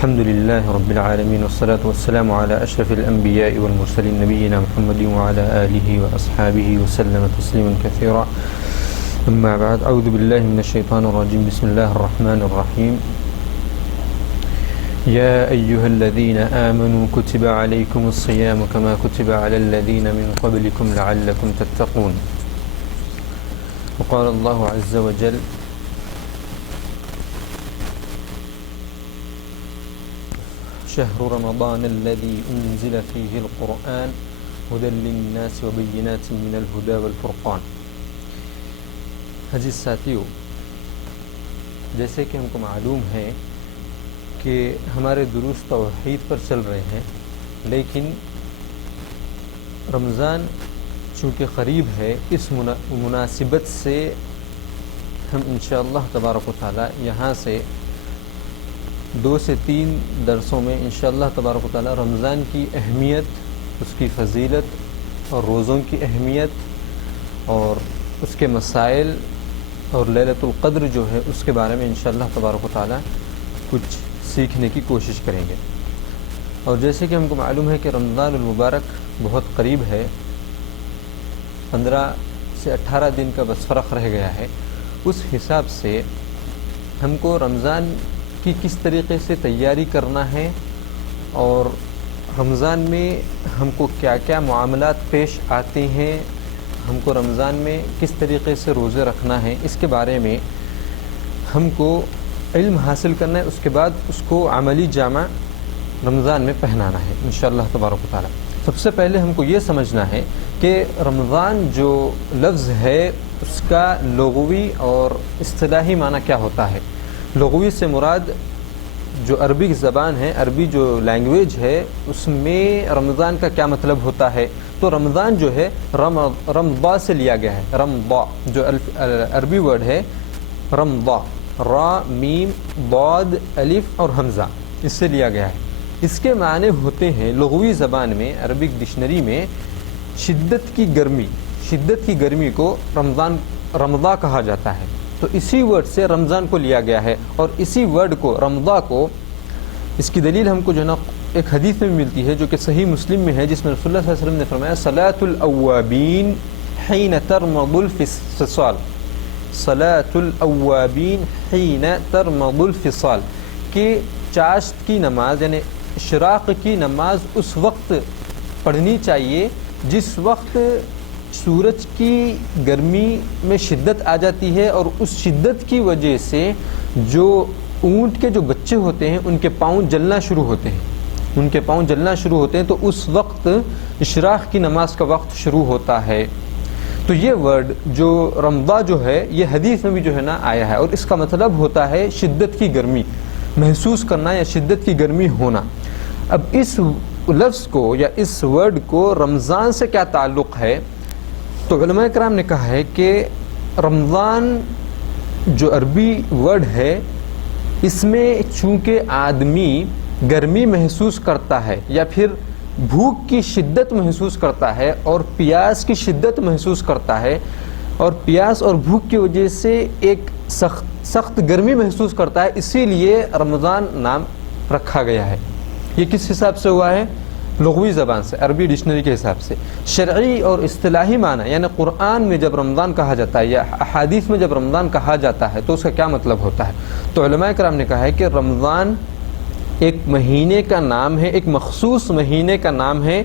الحمد لله رب العالمين والصلاة والسلام على أشرف الأنبياء والمرسلين نبينا محمد وعلى آله وأصحابه وسلم تسليما كثيرا. أما بعد، أعوذ بالله من الشيطان الرجيم. بسم الله الرحمن الرحيم. يا أيها الذين آمنوا كتب عليكم الصيام كما كتب على الذين من قبلكم لعلكم تتقون. وقال الله عز وجل: شهر رمضان الذي أنزل فيه القرآن هدى للناس وبينات من الهدى والفرقان. عزیز ساتھیو، جیسے کہ ہم کو معلوم ہے کہ ہمارے دروس توحید پر چل رہے ہیں، لیکن رمضان چونکہ قریب ہے، اس مناسبت سے ہم انشاءاللہ تبارک و تعالی یہاں سے 2 سے 3 درسوں میں انشاءاللہ تبارک و تعالی رمضان کی اہمیت، اس کی فضیلت اور روزوں کی اہمیت اور اس کے مسائل اور لیلۃ القدر جو ہے اس کے بارے میں انشاءاللہ تبارک و تعالی کچھ سیکھنے کی کوشش کریں گے. اور جیسے کہ ہم کو معلوم ہے کہ رمضان المبارک بہت قریب ہے، 15 سے 18 دن کا بس فرق رہ گیا ہے. اس حساب سے ہم کو رمضان کی کس طریقے سے تیاری کرنا ہے اور رمضان میں ہم کو کیا کیا معاملات پیش آتے ہیں، ہم کو رمضان میں کس طریقے سے روزے رکھنا ہے، اس کے بارے میں ہم کو علم حاصل کرنا ہے. اس کے بعد اس کو عملی جامہ رمضان میں پہنانا ہے انشاءاللہ تبارک و تعالی. سب سے پہلے ہم کو یہ سمجھنا ہے کہ رمضان جو لفظ ہے اس کا لغوی اور اصطلاحی معنی کیا ہوتا ہے. لغوی سے مراد جو عربی زبان ہے، عربی جو لینگویج ہے، اس میں رمضان کا کیا مطلب ہوتا ہے. تو رمضان جو ہے رمضا سے لیا گیا ہے. رمضا جو عربی ورڈ ہے، رمضا، را میم ضاد الف اور حمزہ، اس سے لیا گیا ہے. اس کے معنی ہوتے ہیں لغوی زبان میں، عربک ڈکشنری میں شدت کی گرمی. شدت کی گرمی کو رمضا کہا جاتا ہے. تو اسی ورڈ سے رمضان کو لیا گیا ہے. اور اسی ورڈ کو رمضا کو، اس کی دلیل ہم کو جو ہے نا ایک حدیث میں ملتی ہے جو کہ صحیح مسلم میں ہے، جس میں رسول اللہ صلی اللہ علیہ وسلم نے فرمایا: صلاۃ الاوابین حین ترمض الفصال. صلاۃ الاوابین حین ترمض الفصال، کہ چاشت کی نماز یعنی اشراق کی نماز اس وقت پڑھنی چاہیے جس وقت سورج کی گرمی میں شدت آ جاتی ہے، اور اس شدت کی وجہ سے جو اونٹ کے جو بچے ہوتے ہیں ان کے پاؤں جلنا شروع ہوتے ہیں، ان کے پاؤں جلنا شروع ہوتے ہیں. تو اس وقت اشراق کی نماز کا وقت شروع ہوتا ہے. تو یہ ورڈ جو رمضا جو ہے یہ حدیث میں بھی جو ہے نا آیا ہے، اور اس کا مطلب ہوتا ہے شدت کی گرمی محسوس کرنا یا شدت کی گرمی ہونا. اب اس لفظ کو یا اس ورڈ کو رمضان سے کیا تعلق ہے؟ تو علماء کرام نے کہا ہے کہ رمضان جو عربی ورڈ ہے، اس میں چونکہ آدمی گرمی محسوس کرتا ہے یا پھر بھوک کی شدت محسوس کرتا ہے اور پیاس کی شدت محسوس کرتا ہے، اور پیاس اور بھوک کی وجہ سے ایک سخت گرمی محسوس کرتا ہے، اسی لیے رمضان نام رکھا گیا ہے. یہ کس حساب سے ہوا ہے؟ لغوی زبان سے، عربی ڈکشنری کے حساب سے. شرعی اور اصطلاحی معنی یعنی قرآن میں جب رمضان کہا جاتا ہے یا احادیث میں جب رمضان کہا جاتا ہے تو اس کا کیا مطلب ہوتا ہے؟ تو علماء کرام نے کہا ہے کہ رمضان ایک مہینے کا نام ہے، ایک مخصوص مہینے کا نام ہے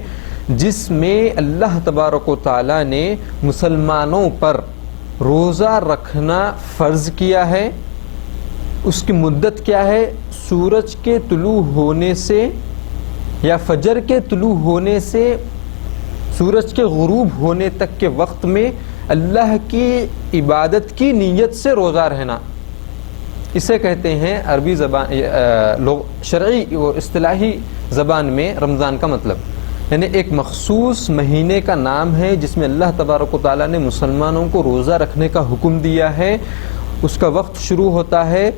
جس میں اللہ تبارک و تعالی نے مسلمانوں پر روزہ رکھنا فرض کیا ہے. اس کی مدت کیا ہے؟ سورج کے طلوع ہونے سے یا فجر کے طلوع ہونے سے سورج کے غروب ہونے تک کے وقت میں اللہ کی عبادت کی نیت سے روزہ رہنا. اسے کہتے ہیں عربی زبان شرعی و اصطلاحی زبان میں رمضان کا مطلب، یعنی ایک مخصوص مہینے کا نام ہے جس میں اللہ تبارک و تعالیٰ نے مسلمانوں کو روزہ رکھنے کا حکم دیا ہے. اس کا وقت شروع ہوتا ہے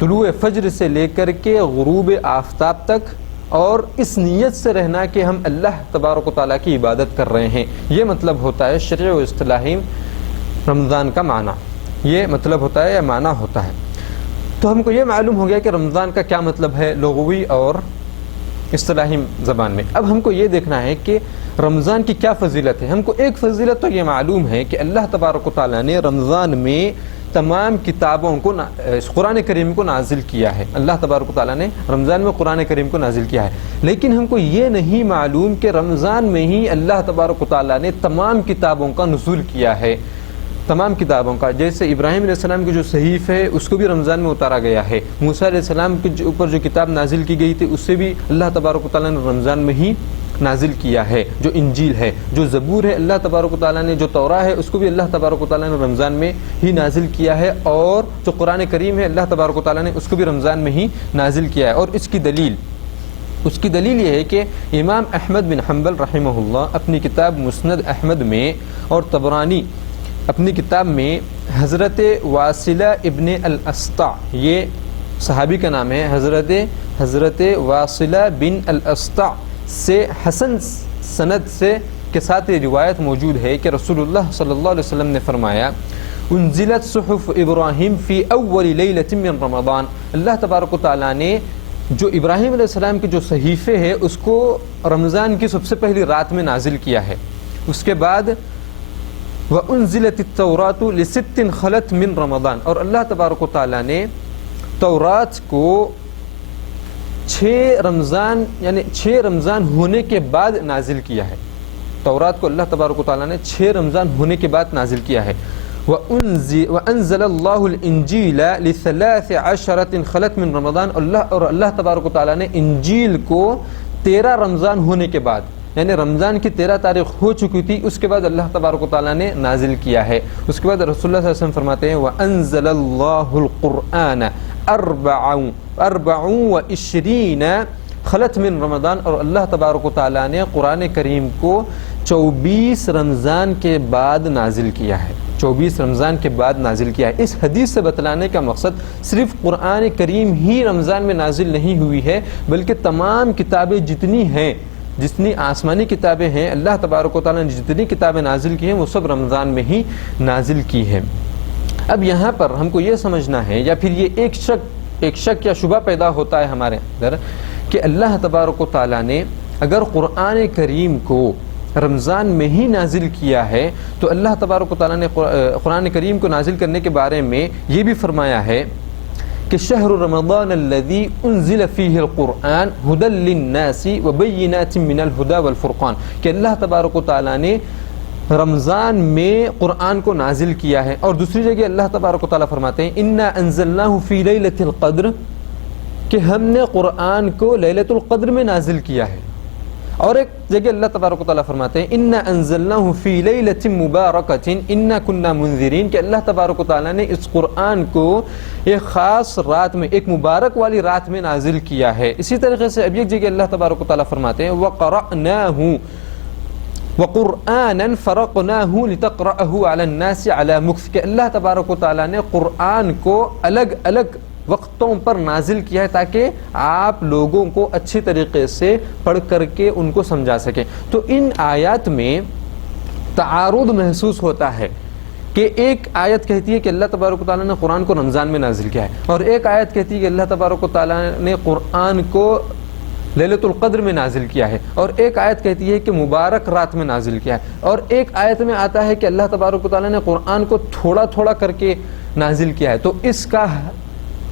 طلوع فجر سے لے کر کے غروب آفتاب تک، اور اس نیت سے رہنا کہ ہم اللہ تبارک و تعالیٰ کی عبادت کر رہے ہیں. یہ مطلب ہوتا ہے شرعی و اصطلاحی رمضان کا معنی، یہ مطلب ہوتا ہے یا معنی ہوتا ہے. تو ہم کو یہ معلوم ہو گیا کہ رمضان کا کیا مطلب ہے لغوی اور اصطلاحی زبان میں۔ اب ہم کو یہ دیکھنا ہے کہ رمضان کی کیا فضیلت ہے۔ ہم کو ایک فضیلت تو یہ معلوم ہے کہ اللہ تبارک و تعالیٰ نے رمضان میں تمام کتابوں کو قرآن کریم کو نازل کیا ہے۔ اللہ تبارک و تعالیٰ نے رمضان میں قرآن کریم کو نازل کیا ہے، لیکن ہم کو یہ نہیں معلوم کہ رمضان میں ہی اللہ تبارک و تعالیٰ نے تمام کتابوں کا نزول کیا ہے، تمام کتابوں کا۔ جیسے ابراہیم علیہ السلام کی جو صحیفہ ہے اس کو بھی رمضان میں اتارا گیا ہے، موسیٰ علیہ السلام کے اوپر جو کتاب نازل کی گئی تھی اس سے بھی اللہ تبارک و تعالیٰ نے رمضان میں ہی نازل کیا ہے۔ جو انجیل ہے، جو زبور ہے، اللہ تبارک و تعالیٰ نے جو توراہ ہے اس کو بھی اللہ تبارک و تعالیٰ نے رمضان میں ہی نازل کیا ہے، اور جو قرآن کریم ہے اللہ تبارک و تعالیٰ نے اس کو بھی رمضان میں ہی نازل کیا ہے۔ اور اس کی دلیل یہ ہے کہ امام احمد بن حنبل رحمہ اللہ اپنی کتاب مسند احمد میں اور طبرانی اپنی کتاب میں حضرت واصلہ ابن الاسطع، یہ صحابی کا نام ہے، حضرت واصلہ بن الاسطع سے حسن سند سے کے ساتھ یہ روایت موجود ہے کہ رسول اللہ صلی اللہ علیہ وسلم نے فرمایا انزلت صحف ابراہیم فی اول لیلۃ من رمضان، اللہ تبارک و تعالیٰ نے جو ابراہیم علیہ السلام کے جو صحیفے ہے اس کو رمضان کی سب سے پہلی رات میں نازل کیا ہے۔ اس کے بعد وَأُنزِلَتِ التَّوْرَاةُ لِسِتٍ خَلَتْ مِن رمضان، اور اللہ تبارک و تعالیٰ نے تورات کو 6 رمضان ہونے کے بعد نازل کیا ہے۔ تورات کو اللہ تبارک و تعالیٰ نے 6 رمضان ہونے کے بعد نازل کیا ہے۔ وَأَنزَلَ اللَّهُ الْإِنجِيلَ ل13 خَلَتْ مِن رمضان، اور اللہ تبارک و تعالیٰ نے انجیل کو 13 رمضان ہونے کے بعد، یعنی رمضان کی 13 تاریخ ہو چکی تھی، اس کے بعد اللہ تبارک و تعالیٰ نے نازل کیا ہے۔ اس کے بعد رسول اللہ صلی اللہ علیہ وسلم فرماتے ہیں وَأَنزَلَ اللَّهُ الْقُرْآنَ 24 خلت من رمضان، اور اللہ تبارک و تعالیٰ نے قرآن کریم کو 24 رمضان کے بعد نازل کیا ہے، 24 رمضان کے بعد نازل کیا ہے۔ اس حدیث سے بتلانے کا مقصد صرف قرآن کریم ہی رمضان میں نازل نہیں ہوئی ہے، بلکہ تمام کتابیں جتنی آسمانی کتابیں ہیں، اللہ تبارک و تعالیٰ نے جتنی کتابیں نازل کی ہیں وہ سب رمضان میں ہی نازل کی ہیں۔ اب یہاں پر ہم کو یہ سمجھنا ہے، یا پھر یہ ایک شک یا شبہ پیدا ہوتا ہے ہمارے اندر کہ اللہ تبارک و تعالیٰ نے اگر قرآن کریم کو رمضان میں ہی نازل کیا ہے تو اللہ تبارک و تعالیٰ نے قرآن کریم کو نازل کرنے کے بارے میں یہ بھی فرمایا ہے کہ شہر رمضان الذی انزل فیہ القرآن ھدی للناس وبینات من الھدی والفرقان، کہ اللہ تبارک و تعالیٰ نے رمضان میں قرآن کو نازل کیا ہے۔ اور دوسری جگہ اللہ تبارک و تعالیٰ فرماتے ہیں انا انزلناہ فی لیلۃ القدر، کہ ہم نے قرآن کو لیلۃ القدر میں نازل کیا ہے۔ اور ایک جگہ اللہ تبارک و تعالیٰ فرماتے ہیں انا انزلناہ فی لیلۃ مبارکۃ انا کنا منذرین، کہ اللہ تبارک و تعالیٰ نے اس قرآن کو ایک خاص رات میں، ایک مبارک والی رات میں نازل کیا ہے۔ اسی طریقے سے اب ایک جگہ اللہ تبارک و تعالیٰ فرماتے ہیں وقرأناہ وَقُرْآنًا فَرَقْنَاهُ لِتَقْرَأَهُ عَلَى النَّاسِ عَلَى مُكْثٍ، کہ اللہ تبارک و تعالیٰ نے قرآن کو الگ الگ وقتوں پر نازل کیا ہے تاکہ آپ لوگوں کو اچھی طریقے سے پڑھ کر کے ان کو سمجھا سکیں۔ تو ان آیات میں تعارض محسوس ہوتا ہے کہ ایک آیت کہتی ہے کہ اللہ تبارک و تعالیٰ نے قرآن کو رمضان میں نازل کیا ہے، اور ایک آیت کہتی ہے کہ اللہ تبارک و تعالیٰ نے قرآن کو لیلۃ القدر میں نازل کیا ہے، اور ایک آیت کہتی ہے کہ مبارک رات میں نازل کیا ہے، اور ایک آیت میں آتا ہے کہ اللہ تبارک و تعالیٰ نے قرآن کو تھوڑا تھوڑا کر کے نازل کیا ہے۔ تو اس کا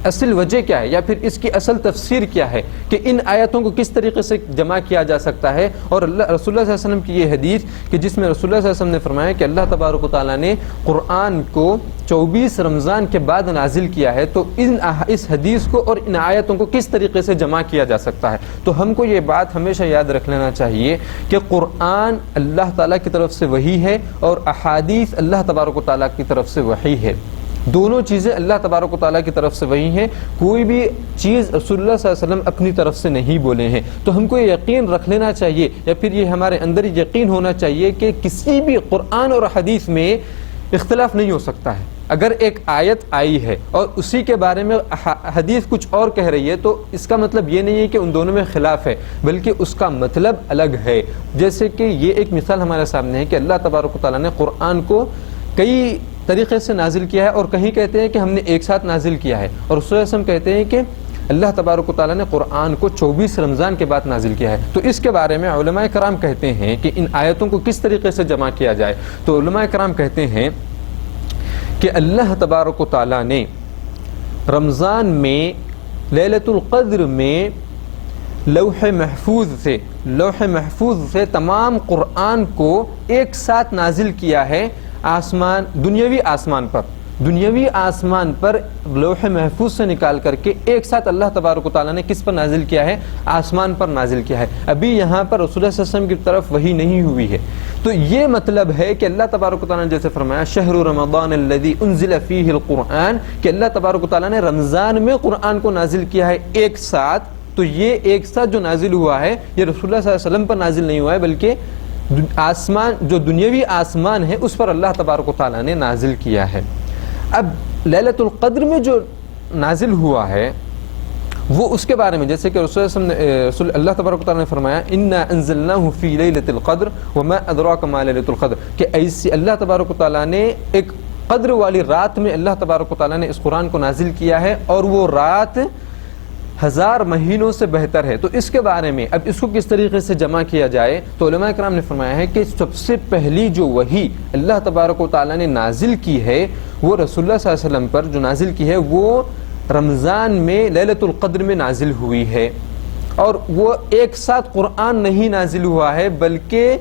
اصل وجہ کیا ہے، یا پھر اس کی اصل تفسیر کیا ہے کہ ان آیتوں کو کس طریقے سے جمع کیا جا سکتا ہے؟ اور رسول اللہ صلی اللہ علیہ وسلم کی یہ حدیث کہ جس میں رسول اللہ صلی اللہ علیہ وسلم نے فرمایا کہ اللہ تبارک و تعالیٰ نے قرآن کو 24 رمضان کے بعد نازل کیا ہے، تو اس حدیث کو اور ان آیتوں کو کس طریقے سے جمع کیا جا سکتا ہے؟ تو ہم کو یہ بات ہمیشہ یاد رکھ لینا چاہیے کہ قرآن اللہ تعالیٰ کی طرف سے وحی ہے اور احادیث اللہ تبارک و تعالیٰ کی طرف سے وحی ہے، دونوں چیزیں اللہ تبارک و تعالیٰ کی طرف سے وہی ہیں، کوئی بھی چیز رسول اللہ صلی اللہ علیہ وسلم اپنی طرف سے نہیں بولے ہیں۔ تو ہم کو یہ یقین رکھ لینا چاہیے، یا پھر یہ ہمارے اندر یقین ہونا چاہیے کہ کسی بھی قرآن اور حدیث میں اختلاف نہیں ہو سکتا ہے۔ اگر ایک آیت آئی ہے اور اسی کے بارے میں حدیث کچھ اور کہہ رہی ہے تو اس کا مطلب یہ نہیں ہے کہ ان دونوں میں خلاف ہے، بلکہ اس کا مطلب الگ ہے۔ جیسے کہ یہ ایک مثال ہمارے سامنے ہے کہ اللہ تبارک و تعالیٰ نے قرآن کو کئی طریقے سے نازل کیا ہے، اور کہیں کہتے ہیں کہ ہم نے ایک ساتھ نازل کیا ہے، اور رسول اللہ کہتے ہیں کہ اللہ تبارک و تعالیٰ نے قرآن کو 24 رمضان کے بعد نازل کیا ہے۔ تو اس کے بارے میں علماء کرام کہتے ہیں کہ ان آیتوں کو کس طریقے سے جمع کیا جائے، تو علماء کرام کہتے ہیں کہ اللہ تبارک و تعالیٰ نے رمضان میں لیلۃ القدر میں لوح محفوظ سے تمام قرآن کو ایک ساتھ نازل کیا ہے، دنیاوی آسمان پر لوح محفوظ سے نکال کر کے ایک ساتھ اللہ تبارک و تعالیٰ نے کس پر نازل کیا ہے؟ آسمان پر نازل کیا ہے۔ ابھی یہاں پر رسول اللہ صلی اللہ علیہ وسلم کی طرف وحی نہیں ہوئی ہے، تو یہ مطلب ہے کہ اللہ تبارک و تعالیٰ نے جیسے فرمایا شہر رمضان الذی انزل فیہ القرآن، کہ اللہ تبارک و تعالیٰ نے رمضان میں قرآن کو نازل کیا ہے ایک ساتھ، تو یہ ایک ساتھ جو نازل ہوا ہے یہ رسول اللہ صلی اللہ علیہ وسلم پر نازل نہیں ہوا ہے، بلکہ آسمان جو دنیاوی آسمان ہے اس پر اللہ تبارک و تعالیٰ نے نازل کیا ہے۔ اب لیلۃ القدر میں جو نازل ہوا ہے وہ اس کے بارے میں جیسے کہ اللہ تبارک و تعالیٰ نے فرمایا انا انزلناہ فی لیلۃ القدر وما ادراک ما لیلۃ القدر، کہ ایسی اللہ تبارک و تعالیٰ نے ایک قدر والی رات میں اللہ تبارک و تعالیٰ نے اس قرآن کو نازل کیا ہے، اور وہ رات 1000 مہینوں سے بہتر ہے۔ تو اس کے بارے میں اب اس کو کس طریقے سے جمع کیا جائے، تو علماء کرام نے فرمایا ہے کہ سب سے پہلی جو وحی اللہ تبارک و تعالیٰ نے نازل کی ہے وہ رسول اللہ صلی اللہ علیہ وسلم پر جو نازل کی ہے وہ رمضان میں لیلۃ القدر میں نازل ہوئی ہے، اور وہ ایک ساتھ قرآن نہیں نازل ہوا ہے، بلکہ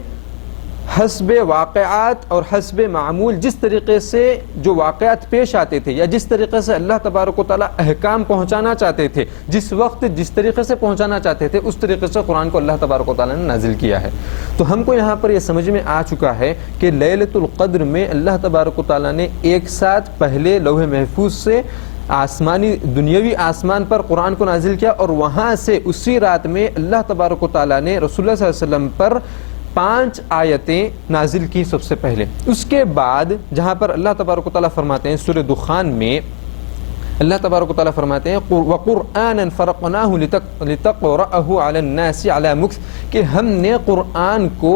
حسب واقعات اور حسب معمول جس طریقے سے جو واقعات پیش آتے تھے، یا جس طریقے سے اللہ تبارک و تعالیٰ احکام پہنچانا چاہتے تھے، جس وقت جس طریقے سے پہنچانا چاہتے تھے اس طریقے سے قرآن کو اللہ تبارک و تعالیٰ نے نازل کیا ہے۔ تو ہم کو یہاں پر یہ سمجھ میں آ چکا ہے کہ لیلۃ القدر میں اللہ تبارک و تعالیٰ نے ایک ساتھ پہلے لوح محفوظ سے دنیاوی آسمان پر قرآن کو نازل کیا، اور وہاں سے اسی رات میں اللہ تبارک و تعالیٰ نے رسول اللہ صلی اللہ علیہ وسلم پر 5 آیتیں نازل کی سب سے پہلے۔ اس کے بعد جہاں پر اللہ تبارک و تعالیٰ فرماتے ہیں سورہ دخان میں، اللہ تبارک و تعالیٰ فرماتے ہیں وَقُرْآنًا فَرَقْنَاهُ لِتَقْرَأَهُ عَلَى النَّاسِ عَلَى مُكْثٍ، کہ ہم نے قرآن کو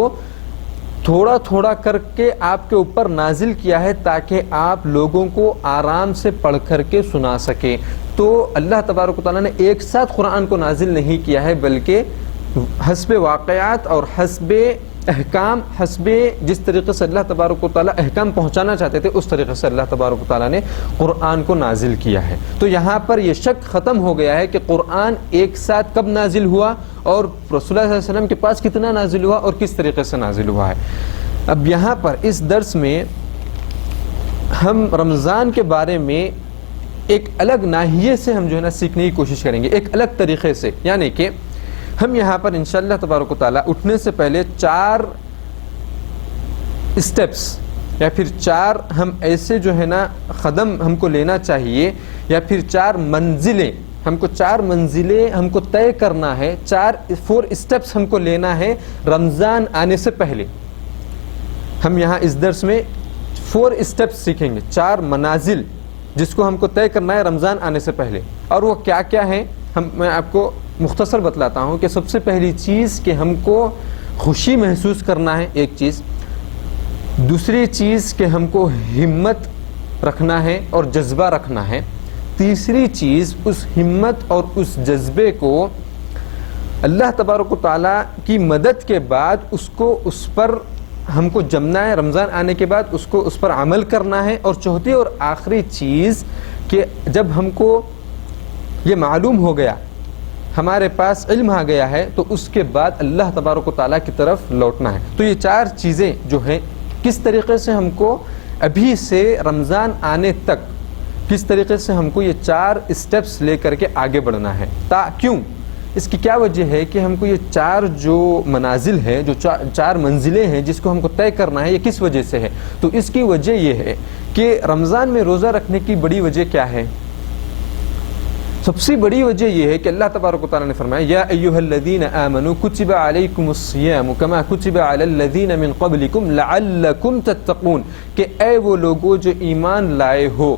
تھوڑا تھوڑا کر کے آپ کے اوپر نازل کیا ہے تاکہ آپ لوگوں کو آرام سے پڑھ کر کے سنا سکیں۔ تو اللہ تبارک و تعالیٰ نے ایک ساتھ قرآن کو نازل نہیں کیا ہے، بلکہ حسب واقعات اور حسب احکام، حسب جس طریقے سے اللہ تبارک و تعالیٰ احکام پہنچانا چاہتے تھے اس طریقے سے اللہ تبارک و تعالیٰ نے قرآن کو نازل کیا ہے۔ تو یہاں پر یہ شک ختم ہو گیا ہے کہ قرآن ایک ساتھ کب نازل ہوا، اور رسول اللہ صلی اللہ علیہ وسلم کے پاس کتنا نازل ہوا اور کس طریقے سے نازل ہوا ہے۔ اب یہاں پر اس درس میں ہم رمضان کے بارے میں ایک الگ ناحیے سے ہم جو ہے نا سیکھنے کی کوشش کریں گے، ایک الگ طریقے سے، یعنی کہ ہم یہاں پر انشاءاللہ تبارک و تعالیٰ اٹھنے سے پہلے 4 اسٹیپس یا پھر 4 ہم ایسے جو ہے نا قدم ہم کو لینا چاہیے، یا پھر 4 منزلیں ہم کو 4 منزلیں ہم کو طے کرنا ہے، 4 اسٹیپس ہم کو لینا ہے رمضان آنے سے پہلے۔ ہم یہاں اس درس میں 4 اسٹیپس سیکھیں گے، 4 منازل جس کو ہم کو طے کرنا ہے رمضان آنے سے پہلے، اور وہ کیا کیا ہیں میں آپ کو مختصر بتلاتا ہوں۔ کہ سب سے پہلی چیز کہ ہم کو خوشی محسوس کرنا ہے، ایک چیز۔ دوسری چیز کہ ہم کو ہمت رکھنا ہے اور جذبہ رکھنا ہے۔ تیسری چیز اس ہمت اور اس جذبے کو اللہ تبارک و تعالیٰ کی مدد کے بعد اس پر ہم کو جمنا ہے، رمضان آنے کے بعد اس پر عمل کرنا ہے۔ اور چوتھی اور آخری چیز کہ جب ہم کو یہ معلوم ہو گیا، ہمارے پاس علم آ گیا ہے، تو اس کے بعد اللہ تبارک و تعالیٰ کی طرف لوٹنا ہے۔ تو یہ 4 چیزیں جو ہیں کس طریقے سے ہم کو ابھی سے رمضان آنے تک کس طریقے سے ہم کو یہ 4 اسٹیپس لے کر کے آگے بڑھنا ہے۔ کیوں؟ اس کی کیا وجہ ہے کہ ہم کو یہ 4 جو منازل ہے، جو 4 منزلیں ہیں جس کو ہم کو طے کرنا ہے، یہ کس وجہ سے ہے؟ تو اس کی وجہ یہ ہے کہ رمضان میں روزہ رکھنے کی بڑی وجہ کیا ہے؟ سب سے بڑی وجہ یہ ہے کہ اللہ تبارک و تعالیٰ نے فرمایا یا ایھا الذین آمنوا کتب علیکم الصیام کما کتب علی الذین من قبلکم لعلکم تتقون، کہ اے وہ لوگو جو ایمان لائے ہو،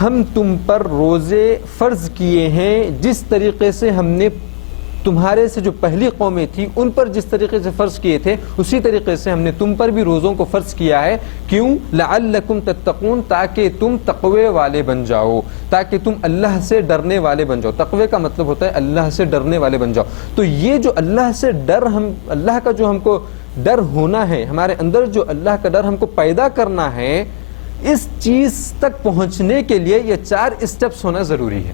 ہم تم پر روزے فرض کیے ہیں جس طریقے سے ہم نے تمہارے سے جو پہلی قومیں تھی ان پر جس طریقے سے فرض کیے تھے اسی طریقے سے ہم نے تم پر بھی روزوں کو فرض کیا ہے. کیوں؟ لعلکم تتقون، تاکہ تم تقوی والے بن جاؤ، تاکہ تم اللہ سے ڈرنے والے بن جاؤ. تقوی کا مطلب ہوتا ہے اللہ سے ڈرنے والے بن جاؤ. تو یہ جو اللہ سے ڈر، اللہ کا جو ہم کو ڈر ہونا ہے، ہمارے اندر جو اللہ کا ڈر ہم کو پیدا کرنا ہے، اس چیز تک پہنچنے کے لیے یہ 4 اسٹیپس ہونا ضروری ہے.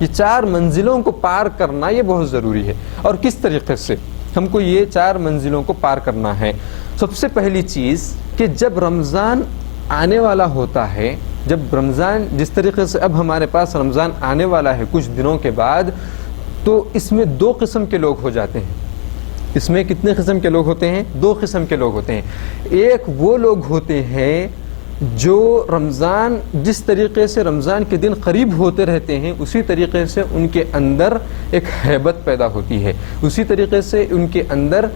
یہ 4 منزلوں کو پار کرنا یہ بہت ضروری ہے. اور کس طریقے سے ہم کو یہ 4 منزلوں کو پار کرنا ہے؟ سب سے پہلی چیز کہ جب رمضان آنے والا ہوتا ہے، جب رمضان جس طریقے سے اب ہمارے پاس رمضان آنے والا ہے کچھ دنوں کے بعد، تو اس میں 2 قسم کے لوگ ہو جاتے ہیں. اس میں کتنے قسم کے لوگ ہوتے ہیں؟ 2 قسم کے لوگ ہوتے ہیں. ایک وہ لوگ ہوتے ہیں جو رمضان جس طریقے سے رمضان کے دن قریب ہوتے رہتے ہیں اسی طریقے سے ان کے اندر ایک ہیبت پیدا ہوتی ہے، اسی طریقے سے ان کے اندر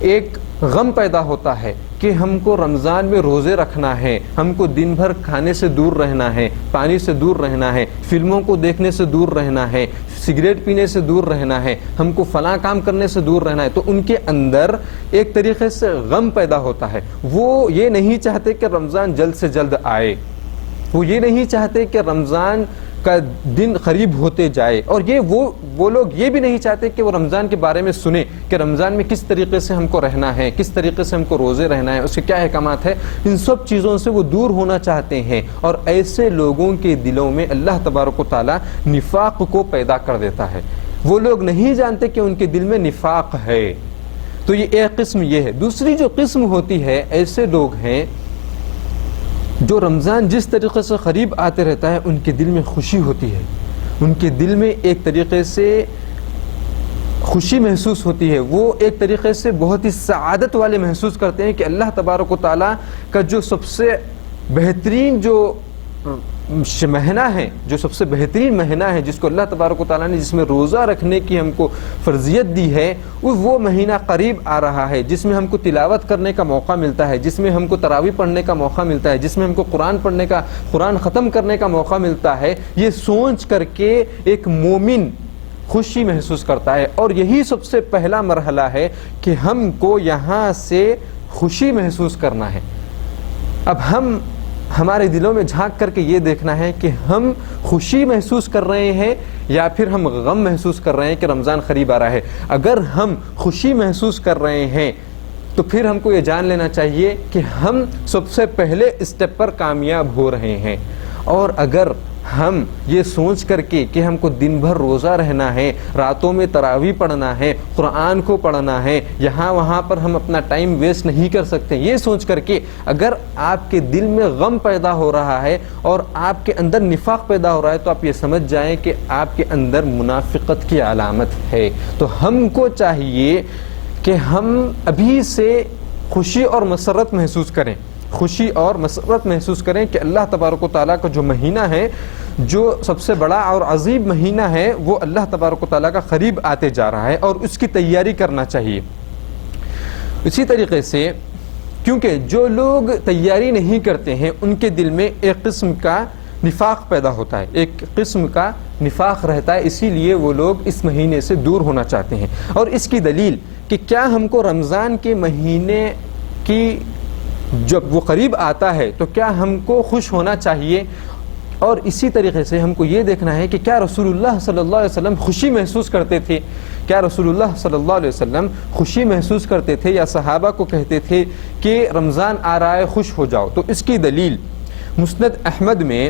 ایک غم پیدا ہوتا ہے کہ ہم کو رمضان میں روزے رکھنا ہے، ہم کو دن بھر کھانے سے دور رہنا ہے، پانی سے دور رہنا ہے، فلموں کو دیکھنے سے دور رہنا ہے، سگریٹ پینے سے دور رہنا ہے، ہم کو فلاں کام کرنے سے دور رہنا ہے. تو ان کے اندر ایک طریقے سے غم پیدا ہوتا ہے. وہ یہ نہیں چاہتے کہ رمضان جلد سے جلد آئے، وہ یہ نہیں چاہتے کہ رمضان کا دن قریب ہوتے جائے، اور یہ وہ لوگ یہ بھی نہیں چاہتے کہ وہ رمضان کے بارے میں سنیں کہ رمضان میں کس طریقے سے ہم کو رہنا ہے، کس طریقے سے ہم کو روزے رہنا ہے، اس کے کیا احکامات ہے. ان سب چیزوں سے وہ دور ہونا چاہتے ہیں. اور ایسے لوگوں کے دلوں میں اللہ تبارک و تعالی نفاق کو پیدا کر دیتا ہے. وہ لوگ نہیں جانتے کہ ان کے دل میں نفاق ہے. تو یہ ایک قسم یہ ہے. دوسری جو قسم ہوتی ہے، ایسے لوگ ہیں جو رمضان جس طریقے سے قریب آتے رہتا ہے ان کے دل میں خوشی ہوتی ہے، ان کے دل میں ایک طریقے سے خوشی محسوس ہوتی ہے، وہ ایک طریقے سے بہت ہی سعادت والے محسوس کرتے ہیں کہ اللہ تبارک و تعالیٰ کا جو سب سے بہترین جو مہینہ ہے، جو سب سے بہترین مہینہ ہے جس کو اللہ تبارک و تعالیٰ نے جس میں روزہ رکھنے کی ہم کو فرضیت دی ہے، وہ مہینہ قریب آ رہا ہے، جس میں ہم کو تلاوت کرنے کا موقع ملتا ہے، جس میں ہم کو تراویح پڑھنے کا موقع ملتا ہے، جس میں ہم کو قرآن ختم کرنے کا موقع ملتا ہے. یہ سوچ کر کے ایک مومن خوشی محسوس کرتا ہے. اور یہی سب سے پہلا مرحلہ ہے کہ ہم کو یہاں سے خوشی محسوس کرنا ہے. اب ہمارے دلوں میں جھانک کر کے یہ دیکھنا ہے کہ ہم خوشی محسوس کر رہے ہیں یا پھر ہم غم محسوس کر رہے ہیں کہ رمضان قریب آ رہا ہے. اگر ہم خوشی محسوس کر رہے ہیں تو پھر ہم کو یہ جان لینا چاہیے کہ ہم سب سے پہلے اسٹیپ پر کامیاب ہو رہے ہیں. اور اگر ہم یہ سوچ کر کے کہ ہم کو دن بھر روزہ رہنا ہے، راتوں میں تراویح پڑھنا ہے، قرآن کو پڑھنا ہے، یہاں وہاں پر ہم اپنا ٹائم ویسٹ نہیں کر سکتے، یہ سوچ کر کے اگر آپ کے دل میں غم پیدا ہو رہا ہے اور آپ کے اندر نفاق پیدا ہو رہا ہے تو آپ یہ سمجھ جائیں کہ آپ کے اندر منافقت کی علامت ہے. تو ہم کو چاہیے کہ ہم ابھی سے خوشی اور مسرت محسوس کریں، خوشی اور مسرت محسوس کریں کہ اللہ تبارک و تعالیٰ کا جو مہینہ ہے، جو سب سے بڑا اور عظیم مہینہ ہے، وہ اللہ تبارک و تعالیٰ کا قریب آتے جا رہا ہے اور اس کی تیاری کرنا چاہیے. اسی طریقے سے کیونکہ جو لوگ تیاری نہیں کرتے ہیں ان کے دل میں ایک قسم کا نفاق پیدا ہوتا ہے، ایک قسم کا نفاق رہتا ہے، اسی لیے وہ لوگ اس مہینے سے دور ہونا چاہتے ہیں. اور اس کی دلیل کہ کیا ہم کو رمضان کے مہینے کی جب وہ قریب آتا ہے تو کیا ہم کو خوش ہونا چاہیے. اور اسی طریقے سے ہم کو یہ دیکھنا ہے کہ کیا رسول اللہ صلی اللہ علیہ وسلم خوشی محسوس کرتے تھے، کیا رسول اللہ صلی اللہ علیہ وسلم خوشی محسوس کرتے تھے یا صحابہ کو کہتے تھے کہ رمضان آ رہا ہے خوش ہو جاؤ. تو اس کی دلیل مسند احمد میں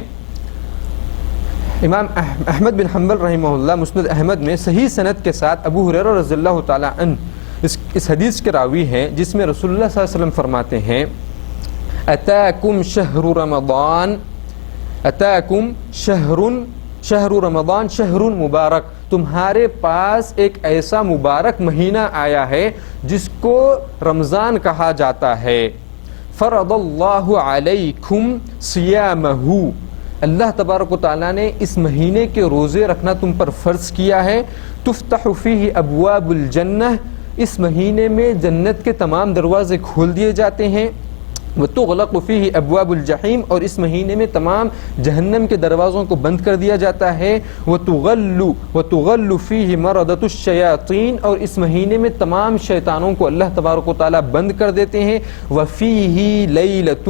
امام احمد بن حنبل رحمہ اللہ مسند احمد میں صحیح سند کے ساتھ ابو ہریرہ رضی اللہ تعالی عنہ اس حدیث کے راوی ہیں جس میں رسول اللہ صلی اللہ علیہ وسلم فرماتے ہیں اتاکم شہر رمضان، اتاکم شہر رمضان شہر مبارک، تمہارے پاس ایک ایسا مبارک مہینہ آیا ہے جس کو رمضان کہا جاتا ہے. فرض اللہ علیکم سیامہ، اللہ تبارک و تعالیٰ نے اس مہینے کے روزے رکھنا تم پر فرض کیا ہے. تفتح فیہ ابواب الجنہ، اس مہینے میں جنت کے تمام دروازے کھول دیے جاتے ہیں. وَتُغْلَقُ فِيهِ أَبْوَابُ الْجَحِيمِ اور اس مہینے میں تمام جہنم کے دروازوں کو بند کر دیا جاتا ہے. وَتُغَلُّ فِيهِ مَرَضَةُ الشَّيَاطِينِ اور اس مہینے میں تمام شیطانوں کو اللہ تبارک و تعالیٰ بند کر دیتے ہیں. وَفِيهِ لَيْلَةٌ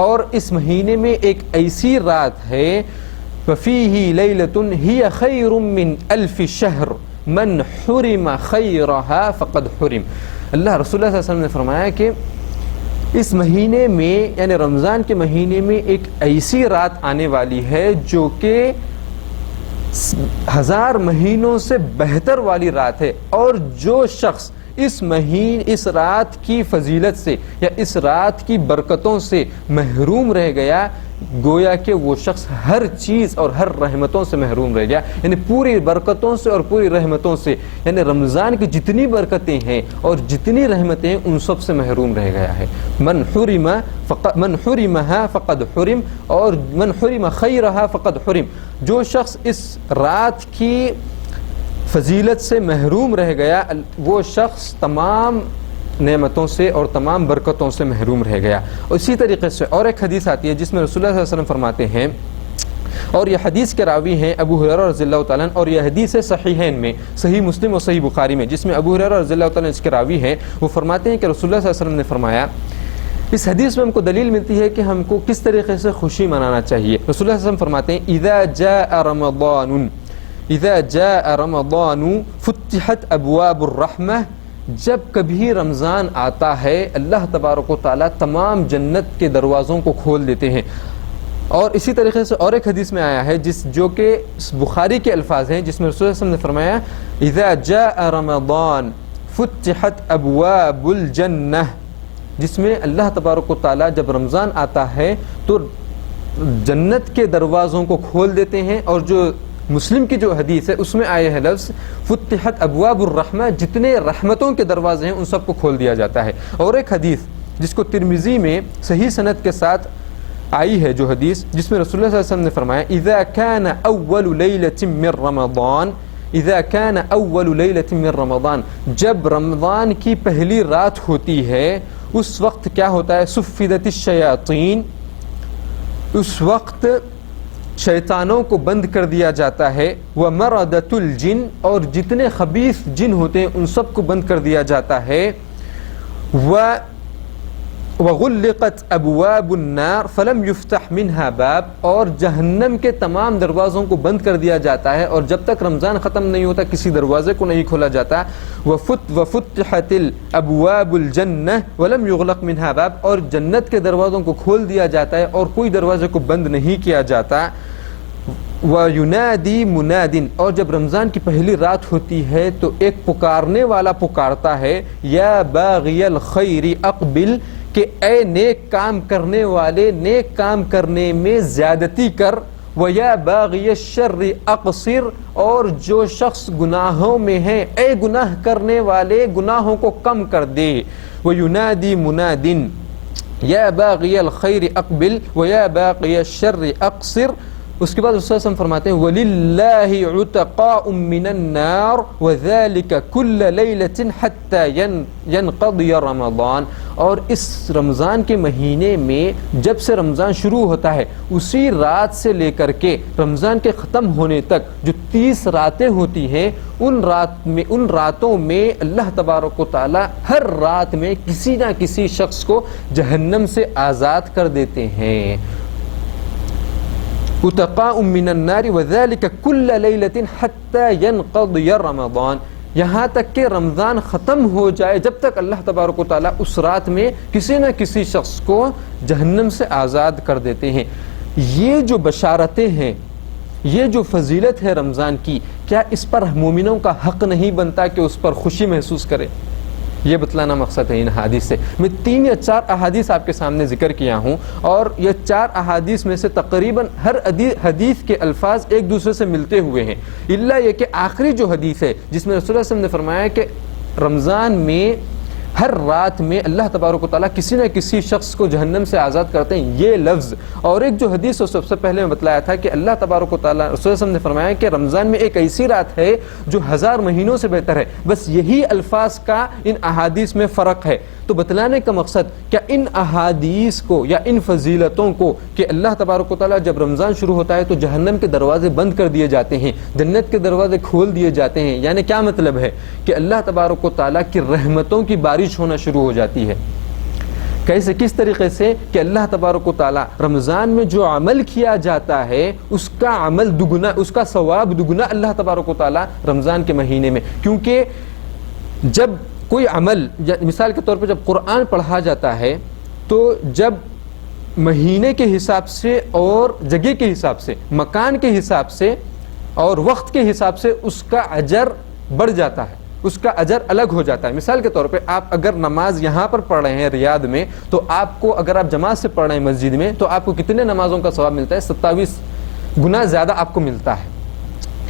اور اس مہینے میں ایک ایسی رات ہے. وَفِيهِ لَيْلَةٌ هِيَ خَيْرٌ مِّنْ أَلْفِ شَهْرٍ مَنْ حُرِمَ خَيْرَهَا فَقَدْ حُرِمَ. اللہ رسول اللہ صلی اللہ علیہ وسلم نے فرمایا کہ اس مہینے میں یعنی رمضان کے مہینے میں ایک ایسی رات آنے والی ہے جو کہ 1000 مہینوں سے بہتر والی رات ہے. اور جو شخص اس رات کی فضیلت سے یا اس رات کی برکتوں سے محروم رہ گیا گویا کہ وہ شخص ہر چیز اور ہر رحمتوں سے محروم رہ گیا. یعنی پوری برکتوں سے اور پوری رحمتوں سے یعنی رمضان کی جتنی برکتیں ہیں اور جتنی رحمتیں ان سب سے محروم رہ گیا ہے. من حرمها فقد حرم اور من حرم خیرها فقد حرم. جو شخص اس رات کی فضیلت سے محروم رہ گیا وہ شخص تمام نعمتوں سے اور تمام برکتوں سے محروم رہ گیا. اسی طریقے سے اور ایک حدیث آتی ہے جس میں رسول اللہ صلی اللہ علیہ وسلم فرماتے ہیں اور یہ حدیث کے راوی ہیں ابو ہریرہ رضی اللہ تعالیٰ عنہ اور یہ حدیث ہے صحیحین میں صحیح مسلم اور صحیح بخاری میں جس میں ابو ہریرہ رضی اللہ تعالیٰ عنہ اس کے راوی ہیں. وہ فرماتے ہیں کہ رسول اللہ صلی اللہ علیہ وسلم نے فرمایا اس حدیث میں ہم کو دلیل ملتی ہے کہ ہم کو کس طریقے سے خوشی منانا چاہیے. رسول اللہ صلی اللہ علیہ وسلم فرماتے ہیں اذا جاء رمضان فتحت ابواب الرحمہ. جب کبھی رمضان آتا ہے اللہ تبارک و تعالیٰ تمام جنت کے دروازوں کو کھول دیتے ہیں. اور اسی طریقے سے اور ایک حدیث میں آیا ہے جو کہ بخاری کے الفاظ ہیں جس میں رسول اللہ صلی اللہ علیہ وسلم نے فرمایا اذا جاء رمضان فتحت ابواب الجنہ جس میں اللہ تبارک و تعالیٰ جب رمضان آتا ہے تو جنت کے دروازوں کو کھول دیتے ہیں. اور جو مسلم کی جو حدیث ہے اس میں آئے ہے لفظ فتحت ابواب الرحمہ جتنے رحمتوں کے دروازے ہیں ان سب کو کھول دیا جاتا ہے. اور ایک حدیث جس کو ترمذی میں صحیح سند کے ساتھ آئی ہے جو حدیث جس میں رسول اللہ صلی اللہ علیہ وسلم نے فرمایا اذا كان اول ليلة من رمضان اذا كان اول ليلة من رمضان جب رمضان کی پہلی رات ہوتی ہے اس وقت کیا ہوتا ہے صفدت الشیاطین اس وقت شیطانوں کو بند کر دیا جاتا ہے. وَمَرَدَةُ الْجِنِّ اور جتنے خبیث جن ہوتے ہیں ان سب کو بند کر دیا جاتا ہے. وَغُلِّقَتْ أَبْوَابُ النَّارِ فَلَمْ يُفْتَحْ مِنْهَا بَابٌ اور جہنم کے تمام دروازوں کو بند کر دیا جاتا ہے اور جب تک رمضان ختم نہیں ہوتا کسی دروازے کو نہیں کھولا جاتا. وَفُتِحَتِ الْأَبْوَابُ الْجَنَّةِ وَلَمْ يُغْلَقْ مِنْهَا بَابٌ اور جنت کے دروازوں کو کھول دیا جاتا ہے اور کوئی دروازے کو بند نہیں کیا جاتا. وَيُنَادِي مُنَادٍ اور جب رمضان کی پہلی رات ہوتی ہے تو ایک پکارنے والا پکارتا ہے یا باغی الخیر اقبل کہ اے نیک کام کرنے والے نیک کام کرنے میں زیادتی کر. وَيَا بَاغِيَ الشَّرِّ اقصر اور جو شخص گناہوں میں ہے اے گناہ کرنے والے گناہوں کو کم کر دے. وَيُنَادِي مُنَادٍ یا باغی الخیر اقبل وَيَا بَاغِيَ الشَّرِّ اقصر. اس کے بعد رسول اللہ فرماتے ہیں وَلِلَّهِ عُتَقَاءٌ مِّنَ النَّارِ وَذَلِكَ كُلَّ لَيْلَةٍ حَتَّى يَنْقَضِيَ رَمَضَانَ اور اس رمضان کے مہینے میں جب سے رمضان شروع ہوتا ہے اسی رات سے لے کر کے رمضان کے ختم ہونے تک جو 30 راتیں ہوتی ہیں ان راتوں میں اللہ تبارک و تعالی ہر رات میں کسی نہ کسی شخص کو جہنم سے آزاد کر دیتے ہیں. اتقاء من النار وذلك كل ليلة حتى ينقضي رمضان یہاں تک کہ رمضان ختم ہو جائے جب تک اللہ تبارک و تعالیٰ اس رات میں کسی نہ کسی شخص کو جہنم سے آزاد کر دیتے ہیں. یہ جو بشارتیں ہیں یہ جو فضیلت ہے رمضان کی کیا اس پر مومنوں کا حق نہیں بنتا کہ اس پر خوشی محسوس کرے؟ یہ بتلانا مقصد ہے ان احادیث سے. میں 3 یا 4 احادیث آپ کے سامنے ذکر کیا ہوں اور یہ 4 احادیث میں سے تقریباً ہر حدیث کے الفاظ ایک دوسرے سے ملتے ہوئے ہیں الا یہ کہ آخری جو حدیث ہے جس میں رسول اللہ صلی اللہ علیہ وسلم نے فرمایا کہ رمضان میں ہر رات میں اللہ تبارک و تعالیٰ کسی نہ کسی شخص کو جہنم سے آزاد کرتے ہیں یہ لفظ. اور ایک جو حدیث سب سے پہلے میں بتلایا تھا کہ اللہ تبارک و تعالیٰ رسول اللہ صلی اللہ علیہ وسلم نے فرمایا کہ رمضان میں ایک ایسی رات ہے جو 1000 مہینوں سے بہتر ہے. بس یہی الفاظ کا ان احادیث میں فرق ہے. تو بتلانے کا مقصد کیا ان احادیث کو یا ان فضیلتوں کو کہ اللہ تبارک و تعالیٰ جب رمضان شروع ہوتا ہے تو جہنم کے دروازے بند کر دیے جاتے ہیں، جنت کے دروازے کھول دیے جاتے ہیں، یعنی کیا مطلب ہے کہ اللہ تبارک و تعالیٰ کی رحمتوں کی بارش ہونا شروع ہو جاتی ہے۔ کیسے، کس طریقے سے کہ اللہ تبارک و تعالیٰ رمضان میں جو عمل کیا جاتا ہے اس کا عمل دگنا، اس کا ثواب دگنا اللہ تبارک و تعالیٰ رمضان کے مہینے میں، کیونکہ جب کوئی عمل، مثال کے طور پہ جب قرآن پڑھا جاتا ہے تو جب مہینے کے حساب سے اور جگہ کے حساب سے، مکان کے حساب سے اور وقت کے حساب سے اس کا اجر بڑھ جاتا ہے، اس کا اجر الگ ہو جاتا ہے۔ مثال کے طور پہ آپ اگر نماز یہاں پر پڑھ رہے ہیں ریاض میں، تو آپ کو اگر آپ جماعت سے پڑھ رہے ہیں مسجد میں تو آپ کو کتنے نمازوں کا ثواب ملتا ہے؟ 27 گنا زیادہ آپ کو ملتا ہے،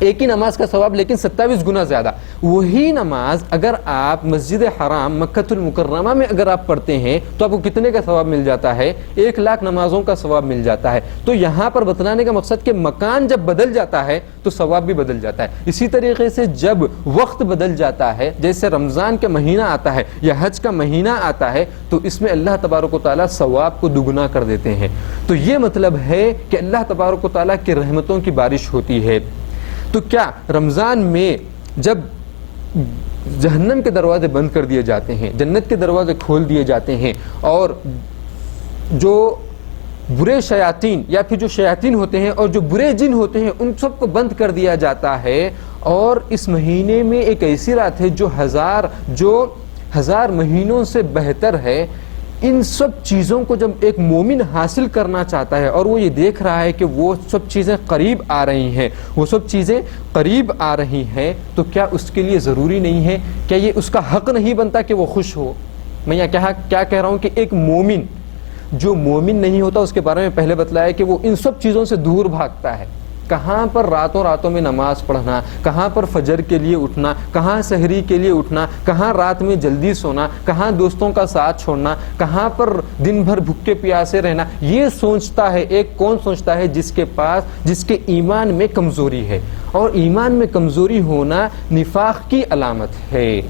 ایک ہی نماز کا ثواب لیکن 27 گنا زیادہ۔ وہی نماز اگر آپ مسجد حرام مکہ المکرمہ میں اگر آپ پڑھتے ہیں تو آپ کو کتنے کا ثواب مل جاتا ہے؟ 1,00,000 نمازوں کا ثواب مل جاتا ہے۔ تو یہاں پر بتلانے کا مقصد کہ مکان جب بدل جاتا ہے تو ثواب بھی بدل جاتا ہے۔ اسی طریقے سے جب وقت بدل جاتا ہے، جیسے رمضان کا مہینہ آتا ہے یا حج کا مہینہ آتا ہے، تو اس میں اللہ تبارک و تعالیٰ ثواب کو دگنا کر دیتے ہیں۔ تو یہ مطلب ہے کہ اللہ تبارک و تعالیٰ کی رحمتوں کی بارش ہوتی ہے۔ تو کیا رمضان میں جب جہنم کے دروازے بند کر دیے جاتے ہیں، جنت کے دروازے کھول دیے جاتے ہیں، اور جو برے شیاطین یا پھر جو شیاطین ہوتے ہیں اور جو برے جن ہوتے ہیں ان سب کو بند کر دیا جاتا ہے، اور اس مہینے میں ایک ایسی رات ہے جو ہزار مہینوں سے بہتر ہے، ان سب چیزوں کو جب ایک مومن حاصل کرنا چاہتا ہے اور وہ یہ دیکھ رہا ہے کہ وہ سب چیزیں قریب آ رہی ہیں، وہ سب چیزیں قریب آ رہی ہیں، تو کیا اس کے لیے ضروری نہیں ہے، کیا یہ اس کا حق نہیں بنتا کہ وہ خوش ہو؟ میں یہاں کیا کہہ رہا ہوں کہ ایک مومن جو مومن نہیں ہوتا اس کے بارے میں پہلے بتلایا کہ وہ ان سب چیزوں سے دور بھاگتا ہے۔ کہاں پر راتوں میں نماز پڑھنا، کہاں پر فجر کے لیے اٹھنا، کہاں سحری کے لیے اٹھنا، کہاں رات میں جلدی سونا، کہاں دوستوں کا ساتھ چھوڑنا، کہاں پر دن بھر بھوکے پیاسے رہنا، یہ سوچتا ہے ایک کون سوچتا ہے؟ جس کے ایمان میں کمزوری ہے، اور ایمان میں کمزوری ہونا نفاق کی علامت ہے۔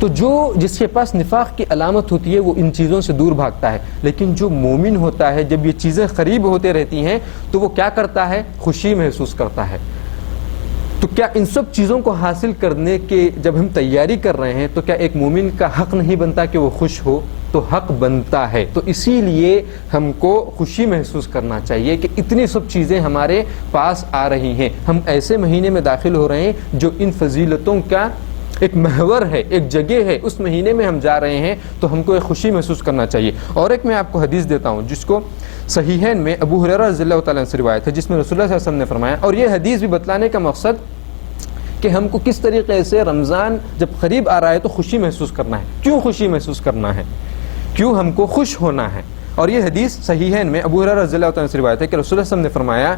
تو جس کے پاس نفاق کی علامت ہوتی ہے وہ ان چیزوں سے دور بھاگتا ہے، لیکن جو مومن ہوتا ہے جب یہ چیزیں قریب ہوتے رہتی ہیں تو وہ کیا کرتا ہے؟ خوشی محسوس کرتا ہے۔ تو کیا ان سب چیزوں کو حاصل کرنے کے جب ہم تیاری کر رہے ہیں تو کیا ایک مومن کا حق نہیں بنتا کہ وہ خوش ہو؟ تو حق بنتا ہے۔ تو اسی لیے ہم کو خوشی محسوس کرنا چاہیے کہ اتنی سب چیزیں ہمارے پاس آ رہی ہیں، ہم ایسے مہینے میں داخل ہو رہے ہیں جو ان فضیلتوں کا ایک محور ہے، ایک جگہ ہے، اس مہینے میں ہم جا رہے ہیں، تو ہم کو ایک خوشی محسوس کرنا چاہیے۔ اور ایک میں آپ کو حدیث دیتا ہوں جس کو صحیحین میں ابو ہریرہ رضی اللہ تعالیٰ عنہ سے روایت ہے، جس میں رسول اللہ صلی اللہ علیہ وسلم نے فرمایا، اور یہ حدیث بھی بتلانے کا مقصد کہ ہم کو کس طریقے سے رمضان جب قریب آ رہا ہے تو خوشی محسوس کرنا ہے، کیوں خوشی محسوس کرنا ہے، کیوں ہم کو خوش ہونا ہے۔ اور یہ حدیث صحیحین میں ابو ہریرہ رضی اللہ تعالیٰ عنہ سے روایت ہے کہ رسول اللہ صلی اللہ علیہ وسلم نے فرمایا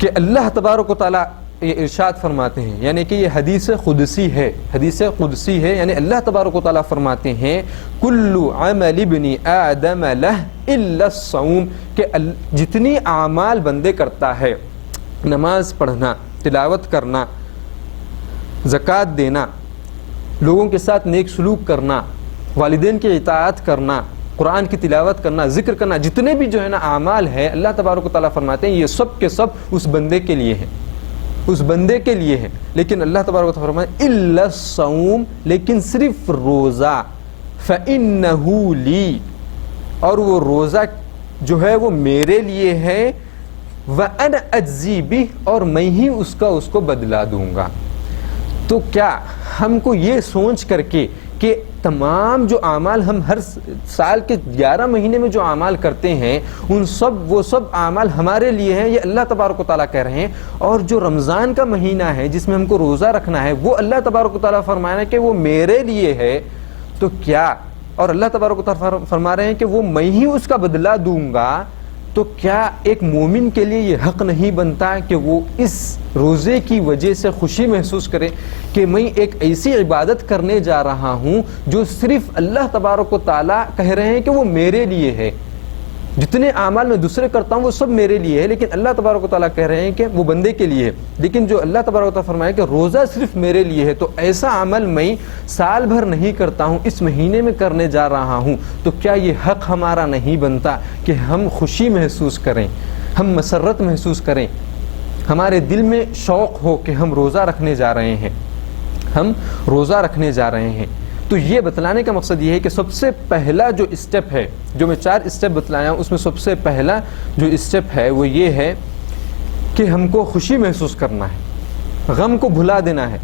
کہ اللہ تبارک و تعالیٰ یہ ارشاد فرماتے ہیں، یعنی کہ یہ حدیث قدسی ہے، حدیث قدسی ہے، یعنی اللہ تبارک و تعالیٰ فرماتے ہیں کل عمل ابن آدم لہ الا الصوم، کہ جتنی اعمال بندے کرتا ہے، نماز پڑھنا، تلاوت کرنا، زکوٰۃ دینا، لوگوں کے ساتھ نیک سلوک کرنا، والدین کی اطاعت کرنا، قرآن کی تلاوت کرنا، ذکر کرنا، جتنے بھی جو ہے نا اعمال ہیں، اللہ تبارک و تعالیٰ فرماتے ہیں یہ سب کے سب اس بندے کے لیے ہیں، اس بندے کے لیے ہے، لیکن اللہ تبارک و تعالیٰ فرماتے ہیں الا الصوم، لیکن صرف روزہ، فإنہ لی، اور وہ روزہ جو ہے وہ میرے لیے ہے، وأنا أجزی بہ، اور میں ہی اس کو بدلا دوں گا۔ تو کیا ہم کو یہ سوچ کر کے کہ تمام جو اعمال ہم ہر سال کے 11 مہینے میں جو اعمال کرتے ہیں وہ سب اعمال ہمارے لیے ہیں، یہ اللہ تبارک و تعالیٰ کہہ رہے ہیں، اور جو رمضان کا مہینہ ہے جس میں ہم کو روزہ رکھنا ہے وہ اللہ تبارک و تعالیٰ فرمایا ہے کہ وہ میرے لیے ہے، تو کیا، اور اللہ تبارک و تعالیٰ فرما رہے ہیں کہ وہ میں ہی اس کا بدلہ دوں گا، تو کیا ایک مومن کے لیے یہ حق نہیں بنتا کہ وہ اس روزے کی وجہ سے خوشی محسوس کرے کہ میں ایک ایسی عبادت کرنے جا رہا ہوں جو صرف اللہ تبارک و تعالیٰ کہہ رہے ہیں کہ وہ میرے لیے ہے، جتنے اعمال میں دوسرے کرتا ہوں وہ سب میرے لیے ہے، لیکن اللہ تبارک و تعالیٰ کہہ رہے ہیں کہ وہ بندے کے لیے ہے، لیکن جو اللہ تبارک و تعالیٰ فرمائے کہ روزہ صرف میرے لیے ہے، تو ایسا عمل میں سال بھر نہیں کرتا ہوں، اس مہینے میں کرنے جا رہا ہوں، تو کیا یہ حق ہمارا نہیں بنتا کہ ہم خوشی محسوس کریں، ہم مسرت محسوس کریں، ہمارے دل میں شوق ہو کہ ہم روزہ رکھنے جا رہے ہیں، ہم روزہ رکھنے جا رہے ہیں۔ تو یہ بتلانے کا مقصد یہ ہے کہ سب سے پہلا جو اسٹیپ ہے، جو میں 4 اسٹیپ بتلایا ہوں، اس میں سب سے پہلا جو اسٹیپ ہے وہ یہ ہے کہ ہم کو خوشی محسوس کرنا ہے، غم کو بھلا دینا ہے،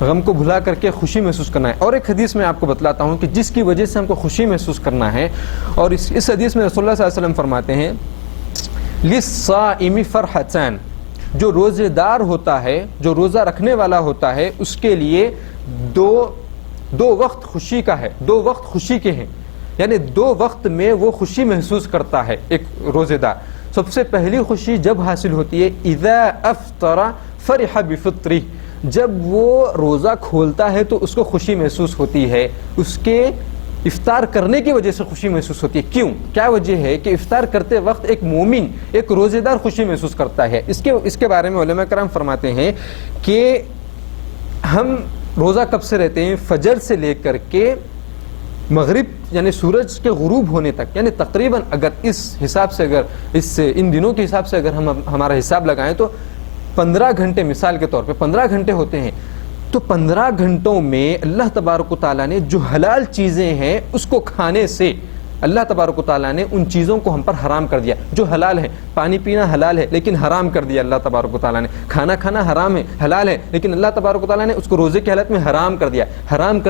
غم کو بھلا کر کے خوشی محسوس کرنا ہے۔ اور ایک حدیث میں آپ کو بتلاتا ہوں کہ جس کی وجہ سے ہم کو خوشی محسوس کرنا ہے، اور اس حدیث میں رسول اللہ صلی اللہ علیہ وسلم فرماتے ہیں لِلصَّائِمِ فَرْحَتَانِ، جو روزے دار ہوتا ہے، جو روزہ رکھنے والا ہوتا ہے، اس کے لیے دو وقت خوشی کا ہے، 2 وقت خوشی کے ہیں، یعنی 2 وقت میں وہ خوشی محسوس کرتا ہے ایک روزے دار۔ سب سے پہلی خوشی جب حاصل ہوتی ہے اذا افطر فرح بفطری، جب وہ روزہ کھولتا ہے تو اس کو خوشی محسوس ہوتی ہے، اس کے افطار کرنے کی وجہ سے خوشی محسوس ہوتی ہے۔ کیوں؟ کیا وجہ ہے کہ افطار کرتے وقت ایک مومن، ایک روزے دار خوشی محسوس کرتا ہے۔ اس کے بارے میں علماء کرام فرماتے ہیں کہ ہم روزہ کب سے رہتے ہیں؟ فجر سے لے کر کے مغرب یعنی سورج کے غروب ہونے تک، یعنی تقریباً اگر اس حساب سے، اگر ان دنوں کے حساب سے اگر ہم ہمارا حساب لگائیں تو 15 گھنٹے، مثال کے طور پہ 15 گھنٹے ہوتے ہیں۔ تو 15 گھنٹوں میں اللہ تبارک و تعالیٰ نے جو حلال چیزیں ہیں اس کو کھانے سے اللہ تبارک و تعالیٰ نے ان چیزوں کو ہم پر حرام کر دیا جو حلال ہے۔ پانی پینا حلال ہے لیکن حرام کر دیا اللہ تبارک و تعالیٰ نے، کھانا کھانا حرام ہے، حلال ہے لیکن اللہ تبارک و تعالیٰ نے اس کو روزے کی حالت میں حرام کر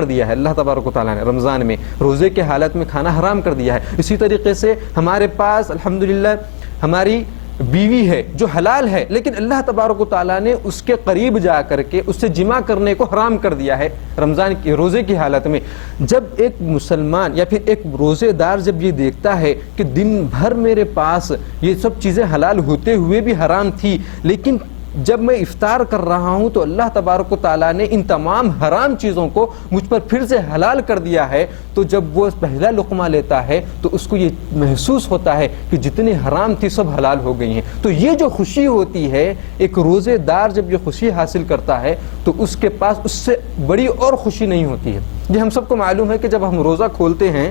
دیا ہے اللہ تبارک و تعالیٰ نے۔ رمضان میں روزے کے حالت میں کھانا حرام کر دیا ہے۔ اسی طریقے سے ہمارے پاس الحمدللہ ہماری بیوی ہے جو حلال ہے، لیکن اللہ تبارک و تعالیٰ نے اس کے قریب جا کر کے اس سے جمع کرنے کو حرام کر دیا ہے رمضان کی روزے کی حالت میں۔ جب ایک مسلمان یا پھر ایک روزے دار جب یہ دیکھتا ہے کہ دن بھر میرے پاس یہ سب چیزیں حلال ہوتے ہوئے بھی حرام تھی، لیکن جب میں افطار کر رہا ہوں تو اللہ تبارک و تعالیٰ نے ان تمام حرام چیزوں کو مجھ پر پھر سے حلال کر دیا ہے، تو جب وہ پہلا لقمہ لیتا ہے تو اس کو یہ محسوس ہوتا ہے کہ جتنی حرام تھی سب حلال ہو گئی ہیں۔ تو یہ جو خوشی ہوتی ہے، ایک روزے دار جب یہ خوشی حاصل کرتا ہے تو اس کے پاس اس سے بڑی اور خوشی نہیں ہوتی ہے۔ یہ ہم سب کو معلوم ہے کہ جب ہم روزہ کھولتے ہیں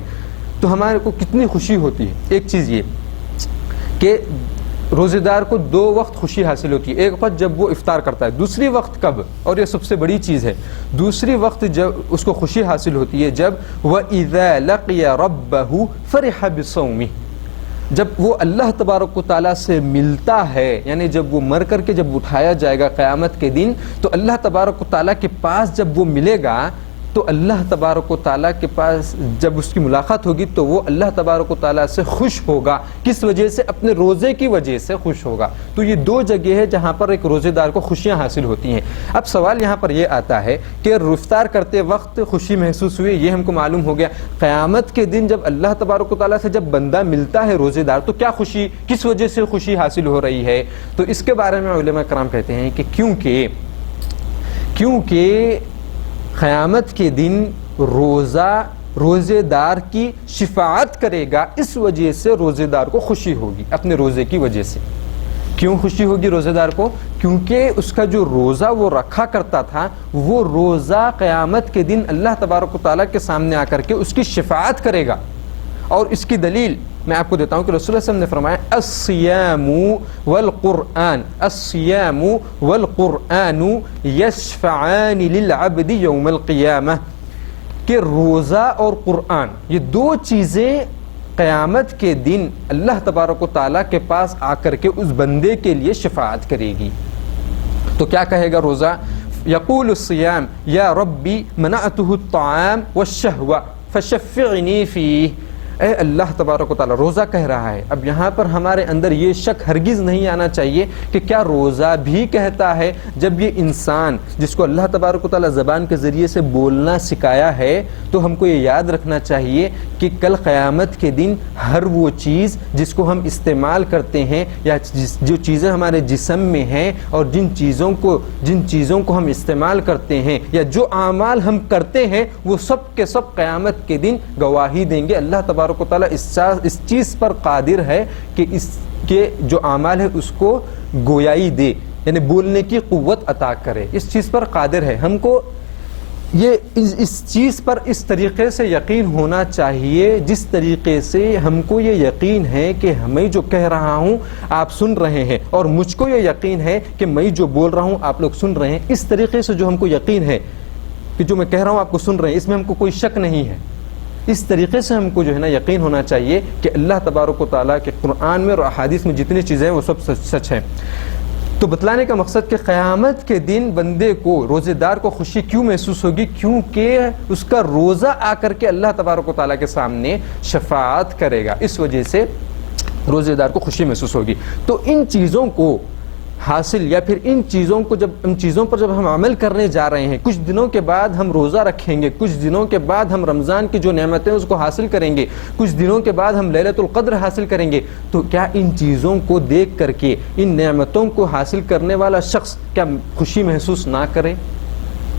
تو ہمارے کو کتنی خوشی ہوتی ہے۔ ایک چیز یہ کہ روزے دار کو 2 وقت خوشی حاصل ہوتی ہے، ایک وقت جب وہ افطار کرتا ہے، دوسری وقت کب؟ اور یہ سب سے بڑی چیز ہے، دوسری وقت جب اس کو خوشی حاصل ہوتی ہے جب وَإِذَا لَقِيَ رَبَّهُ فَرِحَ بِصَوْمِهِ، جب وہ اللہ تبارک و تعالیٰ سے ملتا ہے، یعنی جب وہ مر کر کے جب اٹھایا جائے گا قیامت کے دن تو اللہ تبارک و تعالیٰ کے پاس جب وہ ملے گا تو اللہ تبارک و تعالیٰ کے پاس جب اس کی ملاقات ہوگی تو وہ اللہ تبارک و تعالیٰ سے خوش ہوگا۔ کس وجہ سے؟ اپنے روزے کی وجہ سے خوش ہوگا۔ تو یہ 2 جگہ ہے جہاں پر ایک روزے دار کو خوشیاں حاصل ہوتی ہیں۔ اب سوال یہاں پر یہ آتا ہے کہ افطار کرتے وقت خوشی محسوس ہوئی، یہ ہم کو معلوم ہو گیا۔ قیامت کے دن جب اللہ تبارک و تعالیٰ سے جب بندہ ملتا ہے روزے دار تو کیا خوشی، کس وجہ سے خوشی حاصل ہو رہی ہے؟ تو اس کے بارے میں علماء کرام کہتے ہیں کہ کیونکہ قیامت کے دن روزے دار کی شفاعت کرے گا، اس وجہ سے روزے دار کو خوشی ہوگی اپنے روزے کی وجہ سے۔ کیوں خوشی ہوگی روزے دار کو؟ کیونکہ اس کا جو روزہ وہ رکھا کرتا تھا وہ روزہ قیامت کے دن اللہ تبارک و تعالیٰ کے سامنے آ کر کے اس کی شفاعت کرے گا۔ اور اس کی دلیل میں آپ کو دیتا ہوں کہ رسول اللہ صلی اللہ علیہ وسلم نے فرمایا الصیام والقرآن یشفعان للعبد یوم القیامہ، کہ روزہ اور قرآن یہ 2 چیزیں قیامت کے دن اللہ تبارک و تعالیٰ کے پاس آ کر کے اس بندے کے لیے شفاعت کرے گی۔ تو کیا کہے گا روزہ؟ یقول الصیام یا ربی منعته الطعام والشہوہ فشفعنی فیہ، اے اللہ تبارک و تعالیٰ روزہ کہہ رہا ہے۔ اب یہاں پر ہمارے اندر یہ شک ہرگز نہیں آنا چاہیے کہ کیا روزہ بھی کہتا ہے؟ جب یہ انسان جس کو اللہ تبارک و تعالیٰ زبان کے ذریعے سے بولنا سکھایا ہے تو ہم کو یہ یاد رکھنا چاہیے کہ کل قیامت کے دن ہر وہ چیز جس کو ہم استعمال کرتے ہیں یا جو چیزیں ہمارے جسم میں ہیں اور جن چیزوں کو ہم استعمال کرتے ہیں یا جو اعمال ہم کرتے ہیں وہ سب کے سب قیامت کے دن گواہی دیں گے اللہ تبارک تبارک و تعالیٰ اس چیز پر قادر ہے کہ اس کے جو اعمال ہے اس کو گویائی دے، یعنی بولنے کی قوت عطا کرے، اس چیز پر قادر ہے۔ ہم کو یہ اس چیز پر اس طریقے سے یقین ہونا چاہیے جس طریقے سے ہم کو یہ یقین ہے کہ میں جو کہہ رہا ہوں آپ سن رہے ہیں، اور مجھ کو یہ یقین ہے کہ میں جو بول رہا ہوں آپ لوگ سن رہے ہیں۔ اس طریقے سے جو ہم کو یقین ہے کہ جو میں کہہ رہا ہوں آپ کو سن رہے ہیں، اس میں ہم کو کوئی شک نہیں ہے، اس طریقے سے ہم کو جو ہے نا یقین ہونا چاہیے کہ اللہ تبارک و تعالیٰ کے قرآن میں اور احادیث میں جتنی چیزیں ہیں وہ سب سچ ہیں۔ تو بتلانے کا مقصد کہ قیامت کے دن بندے کو، روزے دار کو خوشی کیوں محسوس ہوگی؟ کیونکہ اس کا روزہ آ کر کے اللہ تبارک و تعالیٰ کے سامنے شفاعت کرے گا، اس وجہ سے روزے دار کو خوشی محسوس ہوگی۔ تو ان چیزوں کو حاصل یا پھر ان چیزوں پر جب ہم عمل کرنے جا رہے ہیں، کچھ دنوں کے بعد ہم روزہ رکھیں گے، کچھ دنوں کے بعد ہم رمضان کی جو نعمتیں اس کو حاصل کریں گے، کچھ دنوں کے بعد ہم لیلۃ القدر حاصل کریں گے، تو کیا ان چیزوں کو دیکھ کر کے ان نعمتوں کو حاصل کرنے والا شخص کیا خوشی محسوس نہ کرے؟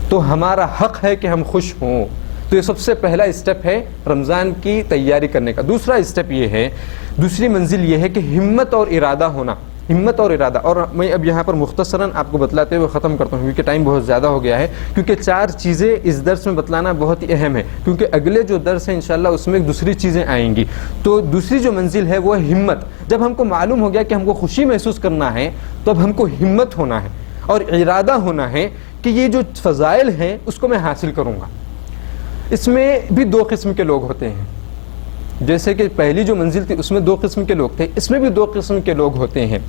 تو ہمارا حق ہے کہ ہم خوش ہوں۔ تو یہ سب سے پہلا اسٹیپ ہے رمضان کی تیاری کرنے کا۔ دوسرا اسٹیپ یہ ہے، دوسری منزل یہ ہے کہ ہمت اور ارادہ ہونا، ہمت اور ارادہ۔ اور میں اب یہاں پر مختصراً آپ کو بتلاتے ہوئے ختم کرتا ہوں کیونکہ ٹائم بہت زیادہ ہو گیا ہے، کیونکہ 4 چیزیں اس درس میں بتلانا بہت ہی اہم ہے، کیونکہ اگلے جو درس ہے انشاءاللہ اس میں دوسری چیزیں آئیں گی۔ تو دوسری جو منزل ہے وہ ہے ہمت۔ جب ہم کو معلوم ہو گیا کہ ہم کو خوشی محسوس کرنا ہے تو اب ہم کو ہمت ہونا ہے اور ارادہ ہونا ہے کہ یہ جو فضائل ہیں اس کو میں حاصل کروں گا۔ اس میں بھی 2 قسم کے لوگ ہوتے ہیں، جیسے کہ پہلی جو منزل تھی اس میں 2 قسم کے لوگ تھے، اس میں بھی 2 قسم کے لوگ ہوتے ہیں۔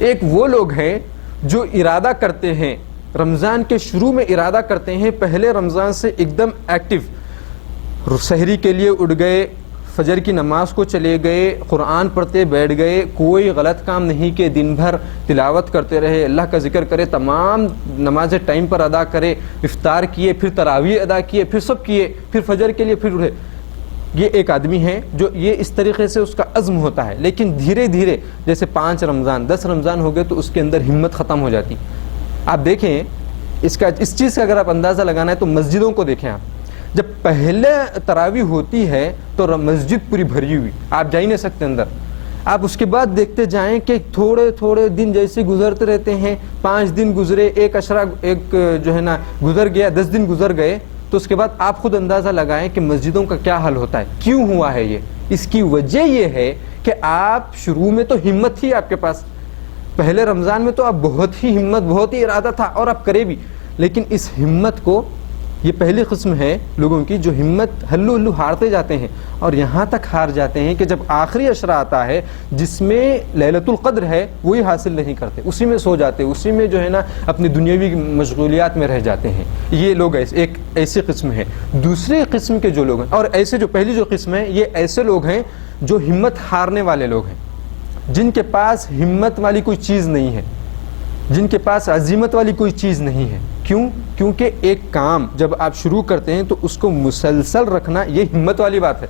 ایک وہ لوگ ہیں جو ارادہ کرتے ہیں، رمضان کے شروع میں ارادہ کرتے ہیں، پہلے رمضان سے ایک دم ایکٹیو، سحری کے لیے اٹھ گئے، فجر کی نماز کو چلے گئے، قرآن پڑھتے بیٹھ گئے، کوئی غلط کام نہیں کہ دن بھر تلاوت کرتے رہے، اللہ کا ذکر کرے، تمام نمازیں ٹائم پر ادا کرے، افطار کیے، پھر تراویح ادا کیے، پھر سب کیے، پھر فجر کے لیے پھر اٹھے۔ یہ ایک آدمی ہے جو یہ اس طریقے سے اس کا عزم ہوتا ہے، لیکن دھیرے دھیرے جیسے 5 رمضان 10 رمضان ہو گئے تو اس کے اندر ہمت ختم ہو جاتی۔ آپ دیکھیں اس چیز کا اگر آپ اندازہ لگانا ہے تو مسجدوں کو دیکھیں، آپ جب پہلے تراویح ہوتی ہے تو مسجد پوری بھری ہوئی، آپ جا ہی نہیں سکتے اندر۔ آپ اس کے بعد دیکھتے جائیں کہ تھوڑے تھوڑے دن جیسے گزرتے رہتے ہیں، 5 دن گزرے، ایک عشرہ ایک جو ہے نا گزر گیا، 10 دن گزر گئے، تو اس کے بعد آپ خود اندازہ لگائیں کہ مسجدوں کا کیا حل ہوتا ہے۔ کیوں ہوا ہے یہ؟ اس کی وجہ یہ ہے کہ آپ شروع میں تو ہمت تھی آپ کے پاس، پہلے رمضان میں تو آپ بہت ہی ہمت، بہت ہی ارادہ تھا اور آپ کرے بھی، لیکن اس ہمت کو، یہ پہلی قسم ہے لوگوں کی جو ہمت ہلو ہلو ہارتے جاتے ہیں اور یہاں تک ہار جاتے ہیں کہ جب آخری عشرہ آتا ہے جس میں لیلۃ القدر ہے وہی حاصل نہیں کرتے، اسی میں سو جاتے، اسی میں جو ہے نا اپنی دنیاوی مشغولیات میں رہ جاتے ہیں۔ یہ لوگ ایک ایسی قسم ہے۔ دوسری قسم کے جو لوگ ہیں، اور ایسے جو پہلی جو قسم ہے یہ ایسے لوگ ہیں جو ہمت ہارنے والے لوگ ہیں، جن کے پاس ہمت والی کوئی چیز نہیں ہے، جن کے پاس عزیمت والی کوئی چیز نہیں ہے۔ کیوں؟ کیونکہ ایک کام جب آپ شروع کرتے ہیں تو اس کو مسلسل رکھنا یہ ہمت والی بات ہے۔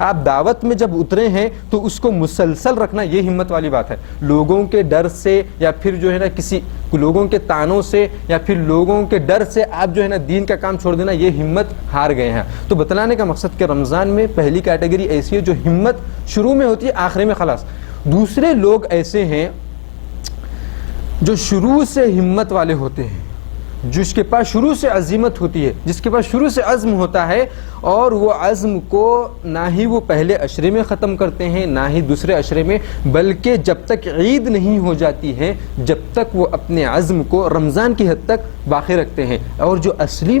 آپ دعوت میں جب اترے ہیں تو اس کو مسلسل رکھنا یہ ہمت والی بات ہے۔ لوگوں کے ڈر سے یا پھر جو ہے نا کسی لوگوں کے تانوں سے یا پھر لوگوں کے ڈر سے آپ جو ہے نا دین کا کام چھوڑ دینا، یہ ہمت ہار گئے ہیں۔ تو بتلانے کا مقصد کہ رمضان میں پہلی کیٹیگری ایسی ہے جو ہمت شروع میں ہوتی ہے، آخری میں خلاص۔ دوسرے لوگ ایسے ہیں جو شروع سے ہمت والے ہوتے ہیں، جس کے پاس شروع سے عزیمت ہوتی ہے، جس کے پاس شروع سے عزم ہوتا ہے، اور وہ عزم کو نہ ہی وہ پہلے عشرے میں ختم کرتے ہیں نہ ہی دوسرے عشرے میں، بلکہ جب تک عید نہیں ہو جاتی ہے جب تک وہ اپنے عزم کو رمضان کی حد تک باقی رکھتے ہیں۔ اور جو اصل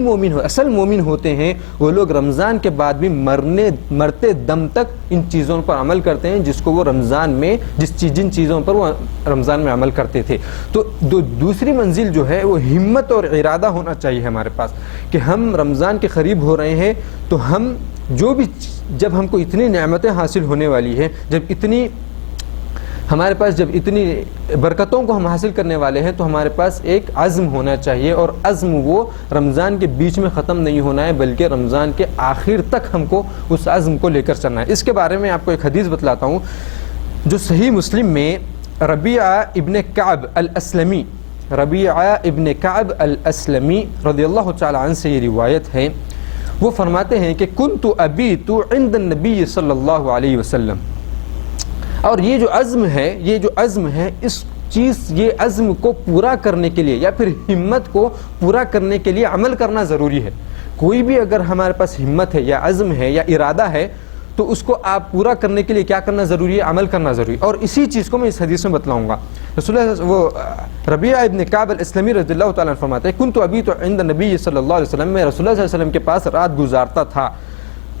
مومن ہوتے ہیں وہ لوگ رمضان کے بعد بھی مرتے دم تک ان چیزوں پر عمل کرتے ہیں جس کو وہ رمضان میں جن چیزوں پر وہ رمضان میں عمل کرتے تھے۔ تو دوسری منزل جو ہے وہ ہمت اور ارادہ ہونا چاہیے ہمارے پاس کہ ہم رمضان کے قریب ہو رہے ہیں تو ہم جب ہم کو اتنی نعمتیں حاصل ہونے والی ہے، ہمارے پاس جب اتنی برکتوں کو ہم حاصل کرنے والے ہیں تو ہمارے پاس ایک عزم ہونا چاہیے، اور عزم وہ رمضان کے بیچ میں ختم نہیں ہونا ہے بلکہ رمضان کے آخر تک ہم کو اس عزم کو لے کر چلنا ہے۔ اس کے بارے میں آپ کو ایک حدیث بتلاتا ہوں جو صحیح مسلم میں ربیعہ ابن کعب الاسلمی رضی اللہ تعالی عنہ سے یہ روایت ہے۔ وہ فرماتے ہیں کہ کنت ابیت عند النبی صلی اللہ علیہ وسلم. اور یہ جو عزم ہے اس چیز، یہ عزم کو پورا کرنے کے لیے یا پھر ہمت کو پورا کرنے کے لیے عمل کرنا ضروری ہے. کوئی بھی اگر ہمارے پاس ہمت ہے یا عزم ہے یا ارادہ ہے تو اس کو آپ پورا کرنے کے لیے کیا کرنا ضروری ہے؟ عمل کرنا ضروری. اور اسی چیز کو میں اس حدیث میں بتلاؤں گا. رسول اللہ وہ ربیعہ ابن کعب الاسلمی رضی اللہ تعالیٰ عنہ فرماتے ہیں کنت ابیت عند النبی صلی اللہ علیہ وسلم، میں رسول اللہ صلی اللہ علیہ وسلم کے پاس رات گزارتا تھا.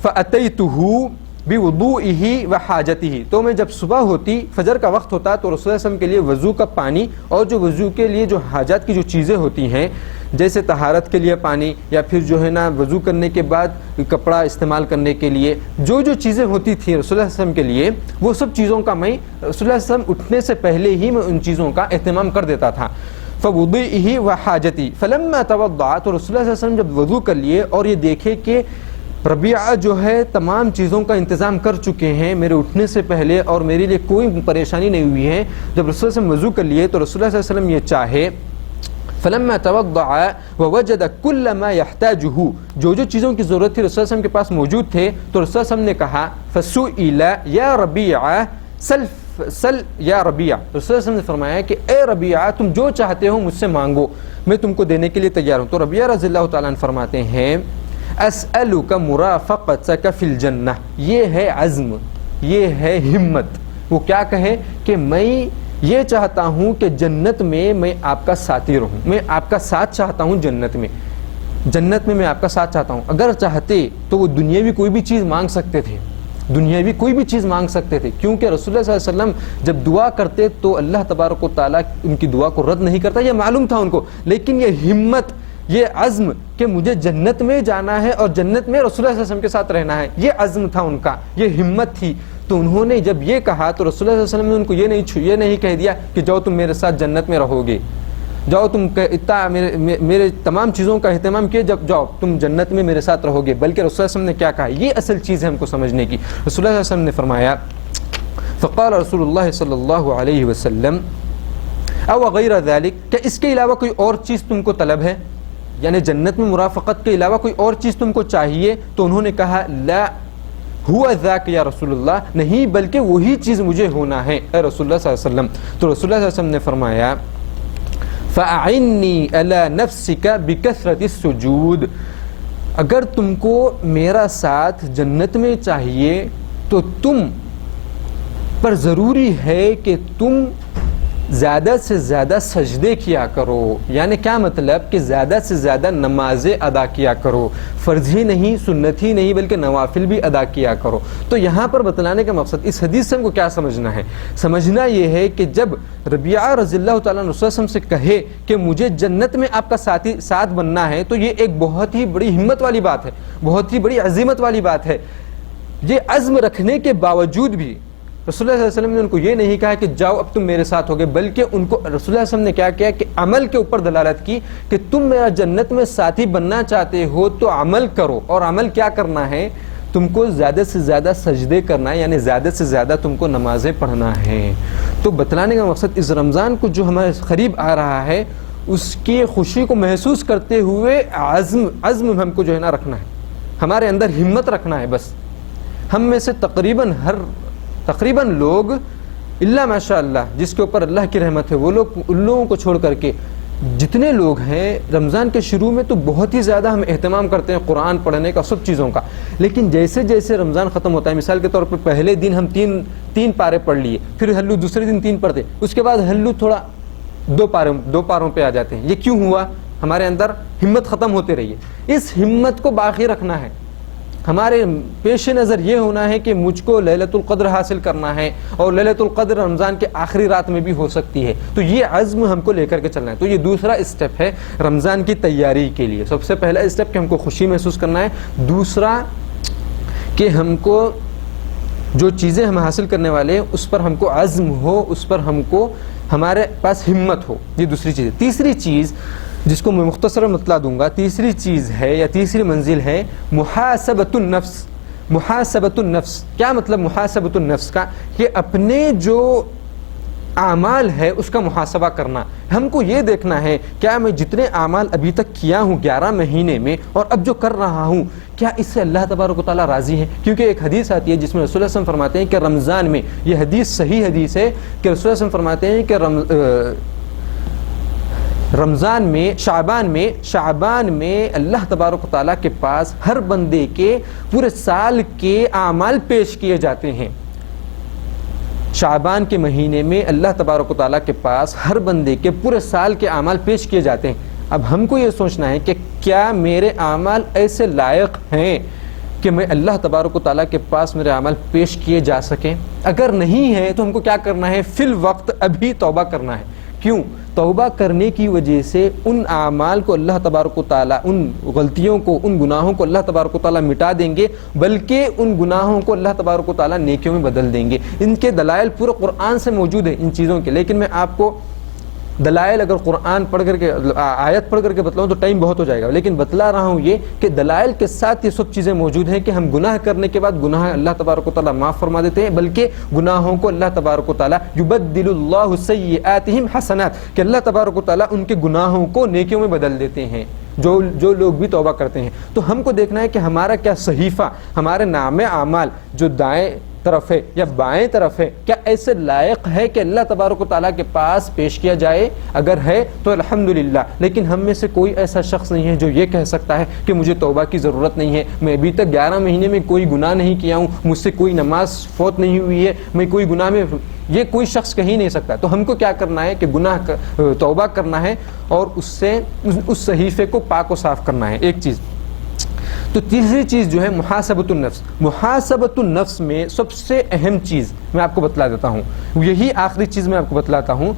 فأتیتہ بوضوئہ وحاجتہ، تو میں جب صبح ہوتی، فجر کا وقت ہوتا تو رسول اللہ علیہ وسلم کے لیے وضو کا پانی اور جو وضو کے لیے جو حاجات کی جو چیزیں ہوتی ہیں جیسے طہارت کے لیے پانی یا پھر جو ہے نا وضو کرنے کے بعد کپڑا استعمال کرنے کے لیے جو چیزیں ہوتی تھیں رسول اللہ علیہ وسلم کے لیے، وہ سب چیزوں کا میں رسول اللہ علیہ وسلم اٹھنے سے پہلے ہی میں ان چیزوں کا اہتمام کر دیتا تھا. فوضوئہ وحاجتہ فلما توضأ، تو رسول اللہ علیہ وسلم جب وضو کر لیے اور یہ دیکھے کہ ربیعہ جو ہے تمام چیزوں کا انتظام کر چکے ہیں میرے اٹھنے سے پہلے اور میرے لیے کوئی پریشانی نہیں ہوئی ہے، جب رسول اللہ علیہ وسلم وضو کر لیے تو رسول اللہ صلی اللہ علیہ وسلم یہ چاہے فلما توضأ ووجد كل ما يحتاجه، جو چیزوں کی ضرورت تھی رسول اللہ علیہ وسلم کے پاس موجود تھے، تو رسول اللہ علیہ وسلم نے کہا فسئل یا ربیعہ سل یا ربیعہ، رسول اللہ علیہ وسلم نے فرمایا کہ اے ربیعہ تم جو چاہتے ہو مجھ سے مانگو، میں تم کو دینے کے لیے تیار ہوں. تو ربیعہ رضی اللہ تعالیٰ عنہ فرماتے ہیں اسألک مرافقتک فی الجنہ، یہ ہے عزم، یہ ہے ہمت. وہ کیا کہے کہ میں یہ چاہتا ہوں کہ جنت میں آپ کا ساتھی رہوں، میں آپ کا ساتھ چاہتا ہوں جنت میں میں آپ کا ساتھ چاہتا ہوں. اگر چاہتے تو وہ دنیاوی کوئی بھی چیز مانگ سکتے تھے، کیونکہ رسول اللہ صلی اللہ علیہ وسلم جب دعا کرتے تو اللہ تبارک و تعالیٰ ان کی دعا کو رد نہیں کرتا، یہ معلوم تھا ان کو. لیکن یہ ہمت، یہ عزم کہ مجھے جنت میں جانا ہے اور جنت میں رسول اللہ صلی اللہ علیہ وسلم کے ساتھ رہنا ہے، یہ عزم تھا ان کا، یہ ہمت تھی. تو انہوں نے جب یہ کہا تو رسول اللہ صلی اللہ علیہ وسلم نے ان کو یہ نہیں کہہ دیا کہ جاؤ تم میرے ساتھ جنت میں رہو گے، جاؤ تم اتنا میرے تمام چیزوں کا اہتمام کیے، جب جاؤ تم جنت میں میرے ساتھ رہو گے. بلکہ رسول اللہ علیہ وسلم نے کیا کہا، یہ اصل چیز ہے ہم کو سمجھنے کی. رسول اللہ صلی اللہ علیہ وسلم نے فرمایا فقال رسول اللہ صلی اللہ علیہ وسلم او غیر ذلک، کہ اس کے علاوہ کوئی اور چیز تم کو طلب ہے، یعنی جنت میں مرافقت کے علاوہ کوئی اور چیز تم کو چاہیے؟ تو انہوں نے کہا لا ہوا ذاک یا رسول اللہ، نہیں بلکہ وہی چیز مجھے ہونا ہے اے رسول اللہ صلی اللہ علیہ وسلم. تو رسول اللہ صلی اللہ علیہ وسلم نے فرمایا فَأَعِنِّي عَلَى نَفْسِكَ بِكَثْرَةِ السُّجُودِ، اگر تم کو میرا ساتھ جنت میں چاہیے تو تم پر ضروری ہے کہ تم زیادہ سے زیادہ سجدے کیا کرو. یعنی کیا مطلب کہ زیادہ سے زیادہ نمازیں ادا کیا کرو، فرض ہی نہیں، سنت ہی نہیں، بلکہ نوافل بھی ادا کیا کرو. تو یہاں پر بتلانے کا مقصد اس حدیث سے ہم کو کیا سمجھنا ہے؟ سمجھنا یہ ہے کہ جب ربیعہ رضی اللہ تعالیٰ عنہ سے کہے کہ مجھے جنت میں آپ کا ساتھ بننا ہے، تو یہ ایک بہت ہی بڑی ہمت والی بات ہے، بہت ہی بڑی عزیمت والی بات ہے. یہ عزم رکھنے کے باوجود بھی رسول اللہ صلی اللہ علیہ وسلم نے ان کو یہ نہیں کہا کہ جاؤ اب تم میرے ساتھ ہوگے، بلکہ ان کو رسول اللہ صلی اللہ علیہ وسلم نے کیا کیا کہ عمل کے اوپر دلالت کی کہ تم میرا جنت میں ساتھی بننا چاہتے ہو تو عمل کرو. اور عمل کیا کرنا ہے؟ تم کو زیادہ سے زیادہ سجدے کرنا ہے، یعنی زیادہ سے زیادہ تم کو نمازیں پڑھنا ہے. تو بتلانے کا مقصد اس رمضان کو جو ہمارے قریب آ رہا ہے اس کی خوشی کو محسوس کرتے ہوئے عزم ہم کو جو ہے نا رکھنا ہے، ہمارے اندر ہمت رکھنا ہے. بس ہم میں سے تقریباً لوگ اللہ ماشاء اللہ جس کے اوپر اللہ کی رحمت ہے، وہ لوگ ان لوگوں کو چھوڑ کر کے جتنے لوگ ہیں رمضان کے شروع میں تو بہت ہی زیادہ ہم اہتمام کرتے ہیں قرآن پڑھنے کا، سب چیزوں کا. لیکن جیسے جیسے رمضان ختم ہوتا ہے، مثال کے طور پر پہلے دن ہم تین پارے پڑھ لیے، پھر ہلو دوسرے دن 3 پڑھتے، اس کے بعد ہلو تھوڑا 2 پاروں پہ آ جاتے ہیں. یہ کیوں ہوا؟ ہمارے اندر ہمت ختم ہوتے رہی ہے. اس ہمت کو باقی رکھنا ہے. ہمارے پیش نظر یہ ہونا ہے کہ مجھ کو لیلۃ القدر حاصل کرنا ہے، اور لیلۃ القدر رمضان کے آخری رات میں بھی ہو سکتی ہے. تو یہ عزم ہم کو لے کر کے چلنا ہے. تو یہ دوسرا اسٹیپ ہے رمضان کی تیاری کے لیے. سب سے پہلا اسٹیپ کہ ہم کو خوشی محسوس کرنا ہے، دوسرا کہ ہم کو جو چیزیں ہم حاصل کرنے والے ہیں اس پر ہم کو عزم ہو، اس پر ہم کو ہمارے پاس ہمت ہو. یہ دوسری چیز ہے. تیسری چیز جس کو میں مختصر بتلا دوں گا، تیسری چیز ہے یا تیسری منزل ہے محاسبۃ النفس. محاسبۃ النفس کیا مطلب؟ محاسبۃ النفس کا کہ اپنے جو اعمال ہے اس کا محاسبہ کرنا. ہم کو یہ دیکھنا ہے کیا میں جتنے اعمال ابھی تک کیا ہوں 11 مہینے میں اور اب جو کر رہا ہوں کیا اس سے اللہ تبارک و تعالیٰ راضی ہے. کیونکہ ایک حدیث آتی ہے جس میں رسول اللہ صلی اللہ علیہ وسلم فرماتے ہیں کہ رمضان میں، یہ حدیث صحیح حدیث ہے کہ رسول اللہ صلی اللہ علیہ وسلم فرماتے ہیں کہ رمضان میں شعبان میں اللہ تبارک و تعالیٰ کے پاس ہر بندے کے پورے سال کے اعمال پیش کیے جاتے ہیں. شعبان کے مہینے میں اللہ تبارک و تعالیٰ کے پاس ہر بندے کے پورے سال کے اعمال پیش کیے جاتے ہیں. اب ہم کو یہ سوچنا ہے کہ کیا میرے اعمال ایسے لائق ہیں کہ میں اللہ تبارک و تعالیٰ کے پاس میرے اعمال پیش کیے جا سکیں. اگر نہیں ہے تو ہم کو کیا کرنا ہے؟ فی الوقت ابھی توبہ کرنا ہے. کیوں؟ توبہ کرنے کی وجہ سے ان اعمال کو اللہ تبارک و تعالیٰ، ان غلطیوں کو، ان گناہوں کو اللہ تبارک و تعالیٰ مٹا دیں گے، بلکہ ان گناہوں کو اللہ تبارک و تعالیٰ نیکیوں میں بدل دیں گے. ان کے دلائل پورے قرآن سے موجود ہیں ان چیزوں کے، لیکن میں آپ کو دلائل اگر قرآن پڑھ کر کے، آیت پڑھ کر کے بتلاؤں تو ٹائم بہت ہو جائے گا، لیکن بتلا رہا ہوں یہ کہ دلائل کے ساتھ یہ سب چیزیں موجود ہیں کہ ہم گناہ کرنے کے بعد گناہ اللہ تبارک و تعالیٰ معاف فرما دیتے ہیں، بلکہ گناہوں کو اللہ تبارک و تعالیٰ یبدل اللہ سیئاتہم حسنات، کہ اللہ تبارک و تعالیٰ ان کے گناہوں کو نیکیوں میں بدل دیتے ہیں جو لوگ بھی توبہ کرتے ہیں. تو ہم کو دیکھنا ہے کہ ہمارا کیا صحیفہ، ہمارے نام اعمال جو دائیں طرف ہے یا بائیں طرف ہے، کیا ایسے لائق ہے کہ اللہ تبارک و تعالیٰ کے پاس پیش کیا جائے؟ اگر ہے تو الحمدللہ. لیکن ہم میں سے کوئی ایسا شخص نہیں ہے جو یہ کہہ سکتا ہے کہ مجھے توبہ کی ضرورت نہیں ہے، میں ابھی تک 11 مہینے میں کوئی گناہ نہیں کیا ہوں، مجھ سے کوئی نماز فوت نہیں ہوئی ہے، میں کوئی گناہ میں، یہ کوئی شخص کہہ ہی نہیں سکتا. تو ہم کو کیا کرنا ہے کہ توبہ کرنا ہے اور اس سے اس صحیفے کو پاک و صاف کرنا ہے. ایک چیز. تو تیسری چیز جو ہے محاسبۃ النفس. محاسبۃ النفس میں سب سے اہم چیز میں آپ کو بتلا دیتا ہوں، یہی آخری چیز میں آپ کو بتلاتا ہوں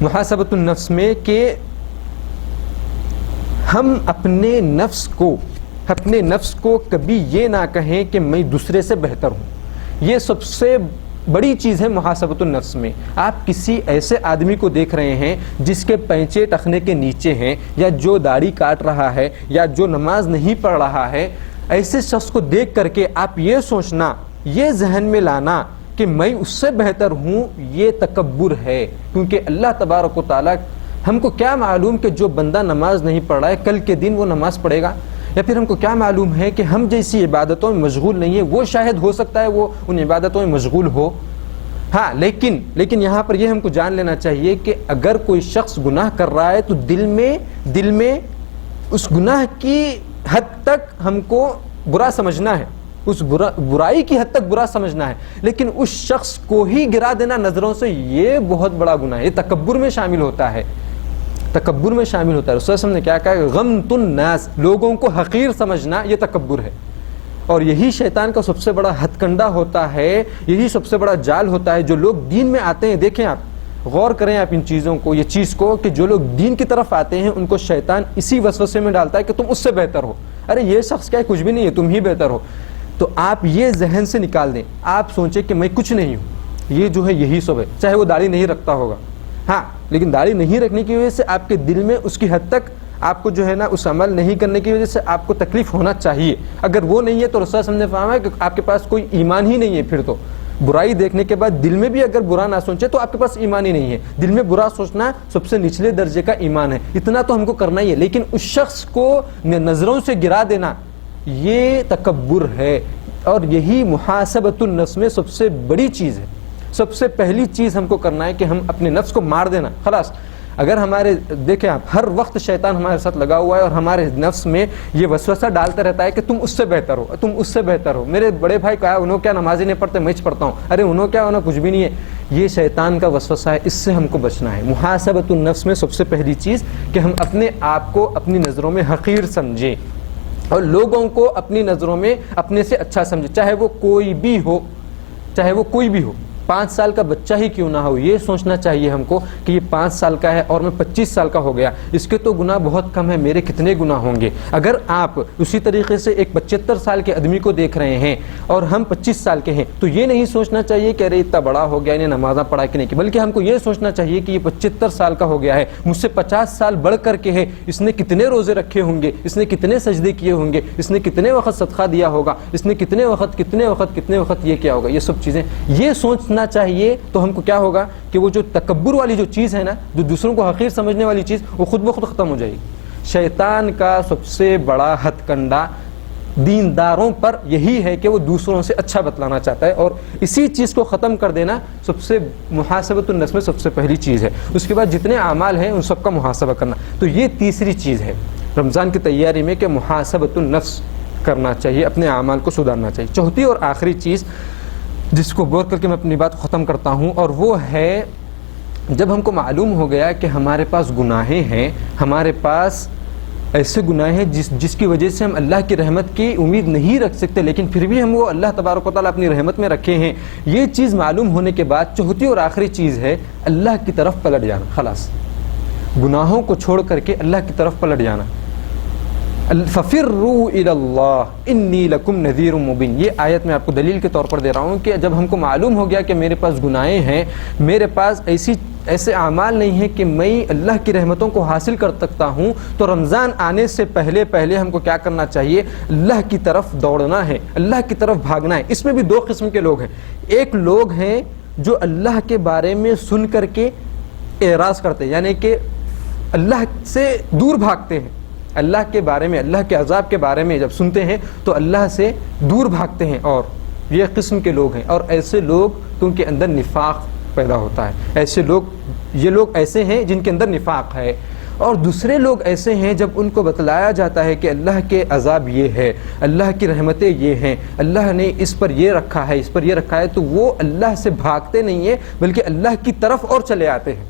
محاسبۃ النفس میں، کہ ہم اپنے نفس کو کبھی یہ نہ کہیں کہ میں دوسرے سے بہتر ہوں. یہ سب سے بڑی چیز ہے محاسبۃ النفس میں. آپ کسی ایسے آدمی کو دیکھ رہے ہیں جس کے پینچے ٹخنے کے نیچے ہیں، یا جو داڑھی کاٹ رہا ہے، یا جو نماز نہیں پڑھ رہا ہے، ایسے شخص کو دیکھ کر کے آپ یہ سوچنا، یہ ذہن میں لانا کہ میں اس سے بہتر ہوں، یہ تکبر ہے. کیونکہ اللہ تبارک و تعالیٰ، ہم کو کیا معلوم کہ جو بندہ نماز نہیں پڑھ رہا ہے کل کے دن وہ نماز پڑھے گا؟ یا پھر ہم کو کیا معلوم ہے کہ ہم جیسی عبادتوں میں مشغول نہیں ہے، وہ شاید ہو سکتا ہے وہ ان عبادتوں میں مشغول ہو. ہاں لیکن یہاں پر یہ ہم کو جان لینا چاہیے کہ اگر کوئی شخص گناہ کر رہا ہے تو دل میں اس گناہ کی حد تک ہم کو برا سمجھنا ہے، اس برائی کی حد تک برا سمجھنا ہے، لیکن اس شخص کو ہی گرا دینا نظروں سے، یہ بہت بڑا گناہ ہے. یہ تکبر میں شامل ہوتا ہے. رسول اللہ صلی اللہ علیہ وسلم نے کیا کہا؟ غمط الناس، لوگوں کو حقیر سمجھنا، یہ تکبر ہے. اور یہی شیطان کا سب سے بڑا ہتھ کنڈا ہوتا ہے، یہی سب سے بڑا جال ہوتا ہے. جو لوگ دین میں آتے ہیں، دیکھیں آپ غور کریں آپ ان چیزوں کو، یہ چیز کو، کہ جو لوگ دین کی طرف آتے ہیں ان کو شیطان اسی وسوسے میں ڈالتا ہے کہ تم اس سے بہتر ہو. ارے یہ شخص کیا ہے، کچھ بھی نہیں ہے، تم ہی بہتر ہو. تو آپ یہ ذہن سے نکال دیں، آپ سوچیں کہ میں کچھ نہیں ہوں، یہ جو ہے یہی سب ہے. چاہے وہ داڑھی نہیں رکھتا ہوگا، ہاں، لیکن داڑھی نہیں رکھنے کی وجہ سے آپ کے دل میں اس کی حد تک آپ کو جو ہے نا اس عمل نہیں کرنے کی وجہ سے آپ کو تکلیف ہونا چاہیے. اگر وہ نہیں ہے تو رسول اللہ صلی اللہ علیہ وسلم نے فرمایا کہ آپ کے پاس کوئی ایمان ہی نہیں ہے. پھر تو برائی دیکھنے کے بعد دل میں بھی اگر برا نہ سوچے تو آپ کے پاس ایمان ہی نہیں ہے. دل میں برا سوچنا سب سے نچلے درجے کا ایمان ہے. اتنا تو ہم کو کرنا ہی ہے، لیکن اس شخص کو نظروں سے گرا دینا یہ تکبر ہے. اور یہی محاسبۃ النفس میں سب سے بڑی چیز ہے. سب سے پہلی چیز ہم کو کرنا ہے کہ ہم اپنے نفس کو مار دینا. خلاص اگر ہمارے، دیکھیں آپ، ہر وقت شیطان ہمارے ساتھ لگا ہوا ہے اور ہمارے نفس میں یہ وسوسہ ڈالتا رہتا ہے کہ تم اس سے بہتر ہو، تم اس سے بہتر ہو. میرے بڑے بھائی کہا انہوں کیا نماز ہی نہیں پڑھتے، میں پڑھتا ہوں، ارے انہوں کیا، انہوں کچھ بھی نہیں ہے. یہ شیطان کا وسوسہ ہے، اس سے ہم کو بچنا ہے. محاسبۃ النفس میں سب سے پہلی چیز کہ ہم اپنے آپ کو اپنی نظروں میں حقیر سمجھیں اور لوگوں کو اپنی نظروں میں اپنے سے اچھا سمجھیں، چاہے وہ کوئی بھی ہو، 5 سال کا بچہ ہی کیوں نہ ہو. یہ سوچنا چاہیے ہم کو کہ یہ 5 سال کا ہے اور میں 25 سال کا ہو گیا، اس کے تو گناہ بہت کم ہے، میرے کتنے گناہ ہوں گے. اگر آپ اسی طریقے سے ایک 75 سال کے آدمی کو دیکھ رہے ہیں اور ہم 25 سال کے ہیں تو یہ نہیں سوچنا چاہیے کہ ارے اتنا بڑا ہو گیا، انہیں نمازاں پڑھا کہ نہیں کی، بلکہ ہم کو یہ سوچنا چاہیے کہ یہ 75 سال کا ہو گیا ہے، مجھ سے 50 سال بڑھ کر کے ہے، اس نے کتنے روزے رکھے ہوں گے، اس نے کتنے سجدے کیے ہوں گے، اس نے کتنے وقت صدقہ دیا ہوگا، اس نے کتنے وقت یہ کیا ہوگا. یہ سب چیزیں یہ سوچنا سیکھنا چاہیے تو ہم کو کیا ہوگا کہ وہ جو تکبر والی جو چیز ہے نا، جو دوسروں کو حقیر سمجھنے والی چیز، وہ خود بخود ختم ہو جائے گی۔ شیطان کا سب سے بڑا ہتھ کنڈا دینداروں پر یہی ہے کہ وہ دوسروں سے اچھا بتلانا چاہتا ہے، اور اسی چیز کو ختم کر دینا سب سے محاسبۃ النفس میں سب سے پہلی چیز ہے۔ اس کے بعد جتنے اعمال ہیں ان سب کا محاسبہ کرنا، تو یہ تیسری چیز ہے رمضان کی تیاری میں کہ محاسبۃ النفس کرنا چاہیے، اپنے اعمال کو سدھارنا چاہیے۔ چوتھی اور آخری چیز جس کو بول کر کے میں اپنی بات ختم کرتا ہوں، اور وہ ہے جب ہم کو معلوم ہو گیا کہ ہمارے پاس گناہیں ہیں، ہمارے پاس ایسے گناہ ہیں جس کی وجہ سے ہم اللہ کی رحمت کی امید نہیں رکھ سکتے، لیکن پھر بھی ہم وہ اللہ تبارک و تعالیٰ اپنی رحمت میں رکھے ہیں، یہ چیز معلوم ہونے کے بعد چوتھی اور آخری چیز ہے اللہ کی طرف پلٹ جانا۔ خلاص گناہوں کو چھوڑ کر کے اللہ کی طرف پلٹ جانا۔ فَفِرُّوا إِلَى اللَّهِ إِنِّي لَكُمْ نَذِيرٌ مُبِينٌ، یہ آیت میں آپ کو دلیل کے طور پر دے رہا ہوں کہ جب ہم کو معلوم ہو گیا کہ میرے پاس گناہیں ہیں، میرے پاس ایسے اعمال نہیں ہیں کہ میں اللہ کی رحمتوں کو حاصل کر سکتا ہوں، تو رمضان آنے سے پہلے ہم کو کیا کرنا چاہیے؟ اللہ کی طرف دوڑنا ہے، اللہ کی طرف بھاگنا ہے۔ اس میں بھی دو قسم کے لوگ ہیں۔ ایک لوگ ہیں جو اللہ کے بارے میں سن کر کے اعراض کرتے ہیں، یعنی کہ اللہ سے دور بھاگتے ہیں، اللہ کے بارے میں، اللہ کے عذاب کے بارے میں جب سنتے ہیں تو اللہ سے دور بھاگتے ہیں، اور یہ قسم کے لوگ ہیں۔ اور ایسے لوگ تو ان کے اندر نفاق پیدا ہوتا ہے، یہ لوگ ایسے ہیں جن کے اندر نفاق ہے۔ اور دوسرے لوگ ایسے ہیں جب ان کو بتلایا جاتا ہے کہ اللہ کے عذاب یہ ہے، اللہ کی رحمتیں یہ ہیں، اللہ نے اس پر یہ رکھا ہے، اس پر یہ رکھا ہے، تو وہ اللہ سے بھاگتے نہیں ہیں بلکہ اللہ کی طرف اور چلے آتے ہیں۔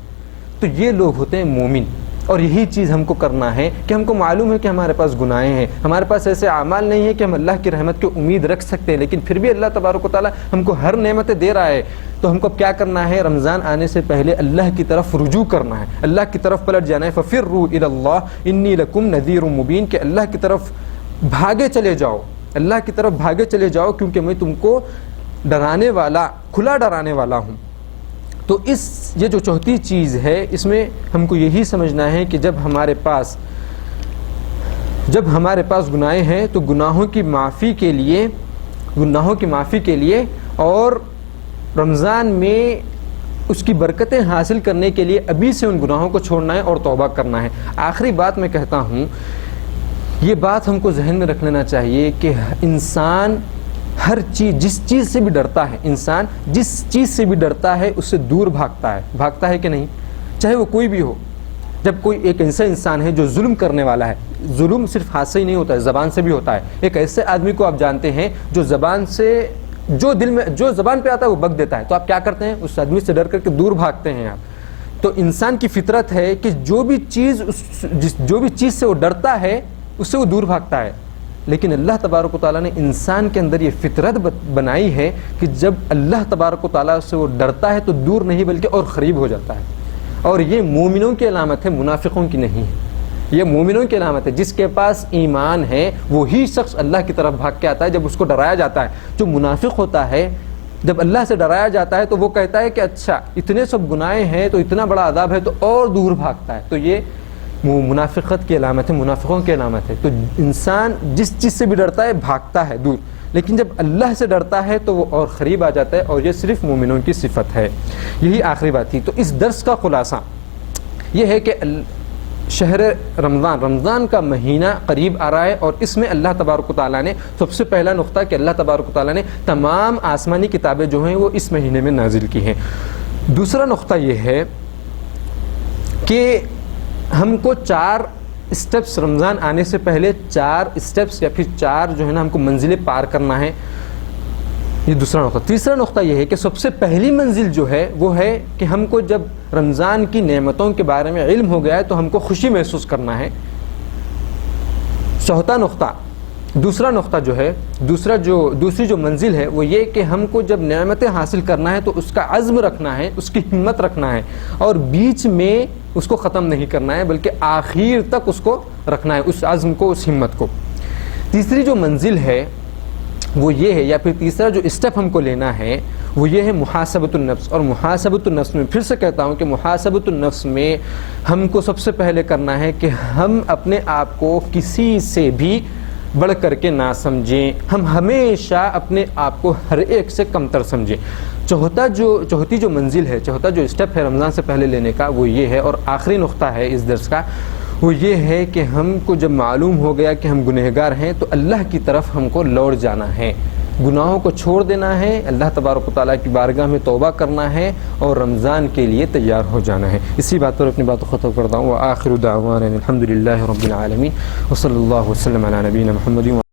تو یہ لوگ ہوتے ہیں مومن۔ اور یہی چیز ہم کو کرنا ہے کہ ہم کو معلوم ہے کہ ہمارے پاس گناہیں ہیں، ہمارے پاس ایسے اعمال نہیں ہیں کہ ہم اللہ کی رحمت کی امید رکھ سکتے ہیں، لیکن پھر بھی اللہ تبارک و تعالیٰ ہم کو ہر نعمتیں دے رہا ہے۔ تو ہم کو کیا کرنا ہے؟ رمضان آنے سے پہلے اللہ کی طرف رجوع کرنا ہے، اللہ کی طرف پلٹ جانا ہے۔ فَفِرُّوا إِلَى اللَّهِ إِنِّي لَكُمْ نَذِيرٌ مُبِينٌ، کہ اللہ کی طرف بھاگے چلے جاؤ، اللہ کی طرف بھاگے چلے جاؤ، کیونکہ میں تم کو ڈرانے والا، کھلا ڈرانے والا ہوں۔ تو یہ جو چوتھی چیز ہے، اس میں ہم کو یہی سمجھنا ہے کہ جب ہمارے پاس گناہیں ہیں تو گناہوں کی معافی کے لیے اور رمضان میں اس کی برکتیں حاصل کرنے کے لیے ابھی سے ان گناہوں کو چھوڑنا ہے اور توبہ کرنا ہے۔ آخری بات میں کہتا ہوں، یہ بات ہم کو ذہن میں رکھ لینا چاہیے کہ انسان ہر چیز، جس چیز سے بھی ڈرتا ہے، انسان جس چیز سے بھی ڈرتا ہے اس سے دور بھاگتا ہے کہ نہیں، چاہے وہ کوئی بھی ہو۔ جب کوئی ایک ایسا انسان ہے جو ظلم کرنے والا ہے، ظلم صرف ہاتھ سے ہی نہیں ہوتا ہے، زبان سے بھی ہوتا ہے۔ ایک ایسے آدمی کو آپ جانتے ہیں جو زبان سے، جو زبان پہ آتا ہے وہ بک دیتا ہے، تو آپ کیا کرتے ہیں؟ اس آدمی سے ڈر کر کے دور بھاگتے ہیں آپ۔ تو انسان کی فطرت ہے کہ جو بھی چیز سے وہ ڈرتا ہے اس سے وہ دور بھاگتا ہے، لیکن اللہ تبارک و تعالیٰ نے انسان کے اندر یہ فطرت بنائی ہے کہ جب اللہ تبارک و تعالیٰ سے وہ ڈرتا ہے تو دور نہیں بلکہ اور قریب ہو جاتا ہے۔ اور یہ مومنوں کی علامت ہے، منافقوں کی نہیں ہے۔ یہ مومنوں کی علامت ہے، جس کے پاس ایمان ہے وہی شخص اللہ کی طرف بھاگ کے آتا ہے جب اس کو ڈرایا جاتا ہے۔ جو منافق ہوتا ہے، جب اللہ سے ڈرایا جاتا ہے تو وہ کہتا ہے کہ اچھا اتنے سب گناہیں ہیں تو اتنا بڑا عذاب ہے، تو اور دور بھاگتا ہے۔ تو یہ منافقت کی علامت ہے، منافقوں کی علامت ہے۔ تو انسان جس چیز سے بھی ڈرتا ہے بھاگتا ہے دور، لیکن جب اللہ سے ڈرتا ہے تو وہ اور قریب آ جاتا ہے، اور یہ صرف مومنوں کی صفت ہے۔ یہی آخری بات تھی۔ تو اس درس کا خلاصہ یہ ہے کہ شہر رمضان کا مہینہ قریب آ رہا ہے، اور اس میں اللہ تبارک و تعالیٰ نے سب سے پہلا نقطہ کہ اللہ تبارک و تعالیٰ نے تمام آسمانی کتابیں جو ہیں وہ اس مہینے میں نازل کی ہیں۔ دوسرا نقطہ یہ ہے کہ ہم کو 4 اسٹیپس رمضان آنے سے پہلے 4 اسٹیپس یا پھر 4 جو ہے نا ہم کو منزلیں پار کرنا ہے، یہ دوسرا نقطہ۔ تیسرا نقطہ یہ ہے کہ سب سے پہلی منزل جو ہے وہ ہے کہ ہم کو جب رمضان کی نعمتوں کے بارے میں علم ہو گیا ہے تو ہم کو خوشی محسوس کرنا ہے۔ چوتھا نقطہ، دوسرا نقطہ جو ہے، دوسری جو منزل ہے وہ یہ کہ ہم کو جب نعمتیں حاصل کرنا ہے تو اس کا عزم رکھنا ہے، اس کی ہمت رکھنا ہے، اور بیچ میں اس کو ختم نہیں کرنا ہے بلکہ آخر تک اس کو رکھنا ہے، اس عزم کو، اس ہمت کو۔ تیسری جو منزل ہے وہ یہ ہے، یا پھر تیسرا جو اسٹیپ ہم کو لینا ہے وہ یہ ہے محاسبۃ النفس۔ اور محاسبۃ النفس میں پھر سے کہتا ہوں کہ محاسبۃ النفس میں ہم کو سب سے پہلے کرنا ہے کہ ہم اپنے آپ کو کسی سے بھی بڑھ کر کے نہ سمجھیں، ہم ہمیشہ اپنے آپ کو ہر ایک سے کم تر سمجھیں۔ چوتھی جو منزل ہے، چوتھا جو اسٹیپ ہے رمضان سے پہلے لینے کا وہ یہ ہے، اور آخری نقطہ ہے اس درس کا، وہ یہ ہے کہ ہم کو جب معلوم ہو گیا کہ ہم گنہگار ہیں تو اللہ کی طرف ہم کو لوٹ جانا ہے، گناہوں کو چھوڑ دینا ہے، اللہ تبارک و تعالیٰ کی بارگاہ میں توبہ کرنا ہے اور رمضان کے لیے تیار ہو جانا ہے۔ اسی بات پر اپنی بات کو ختم کرتا ہوں۔ وآخر دعوانا الحمد للہ رب العالمین، وصلی اللہ وسلم علی نبینا محمد۔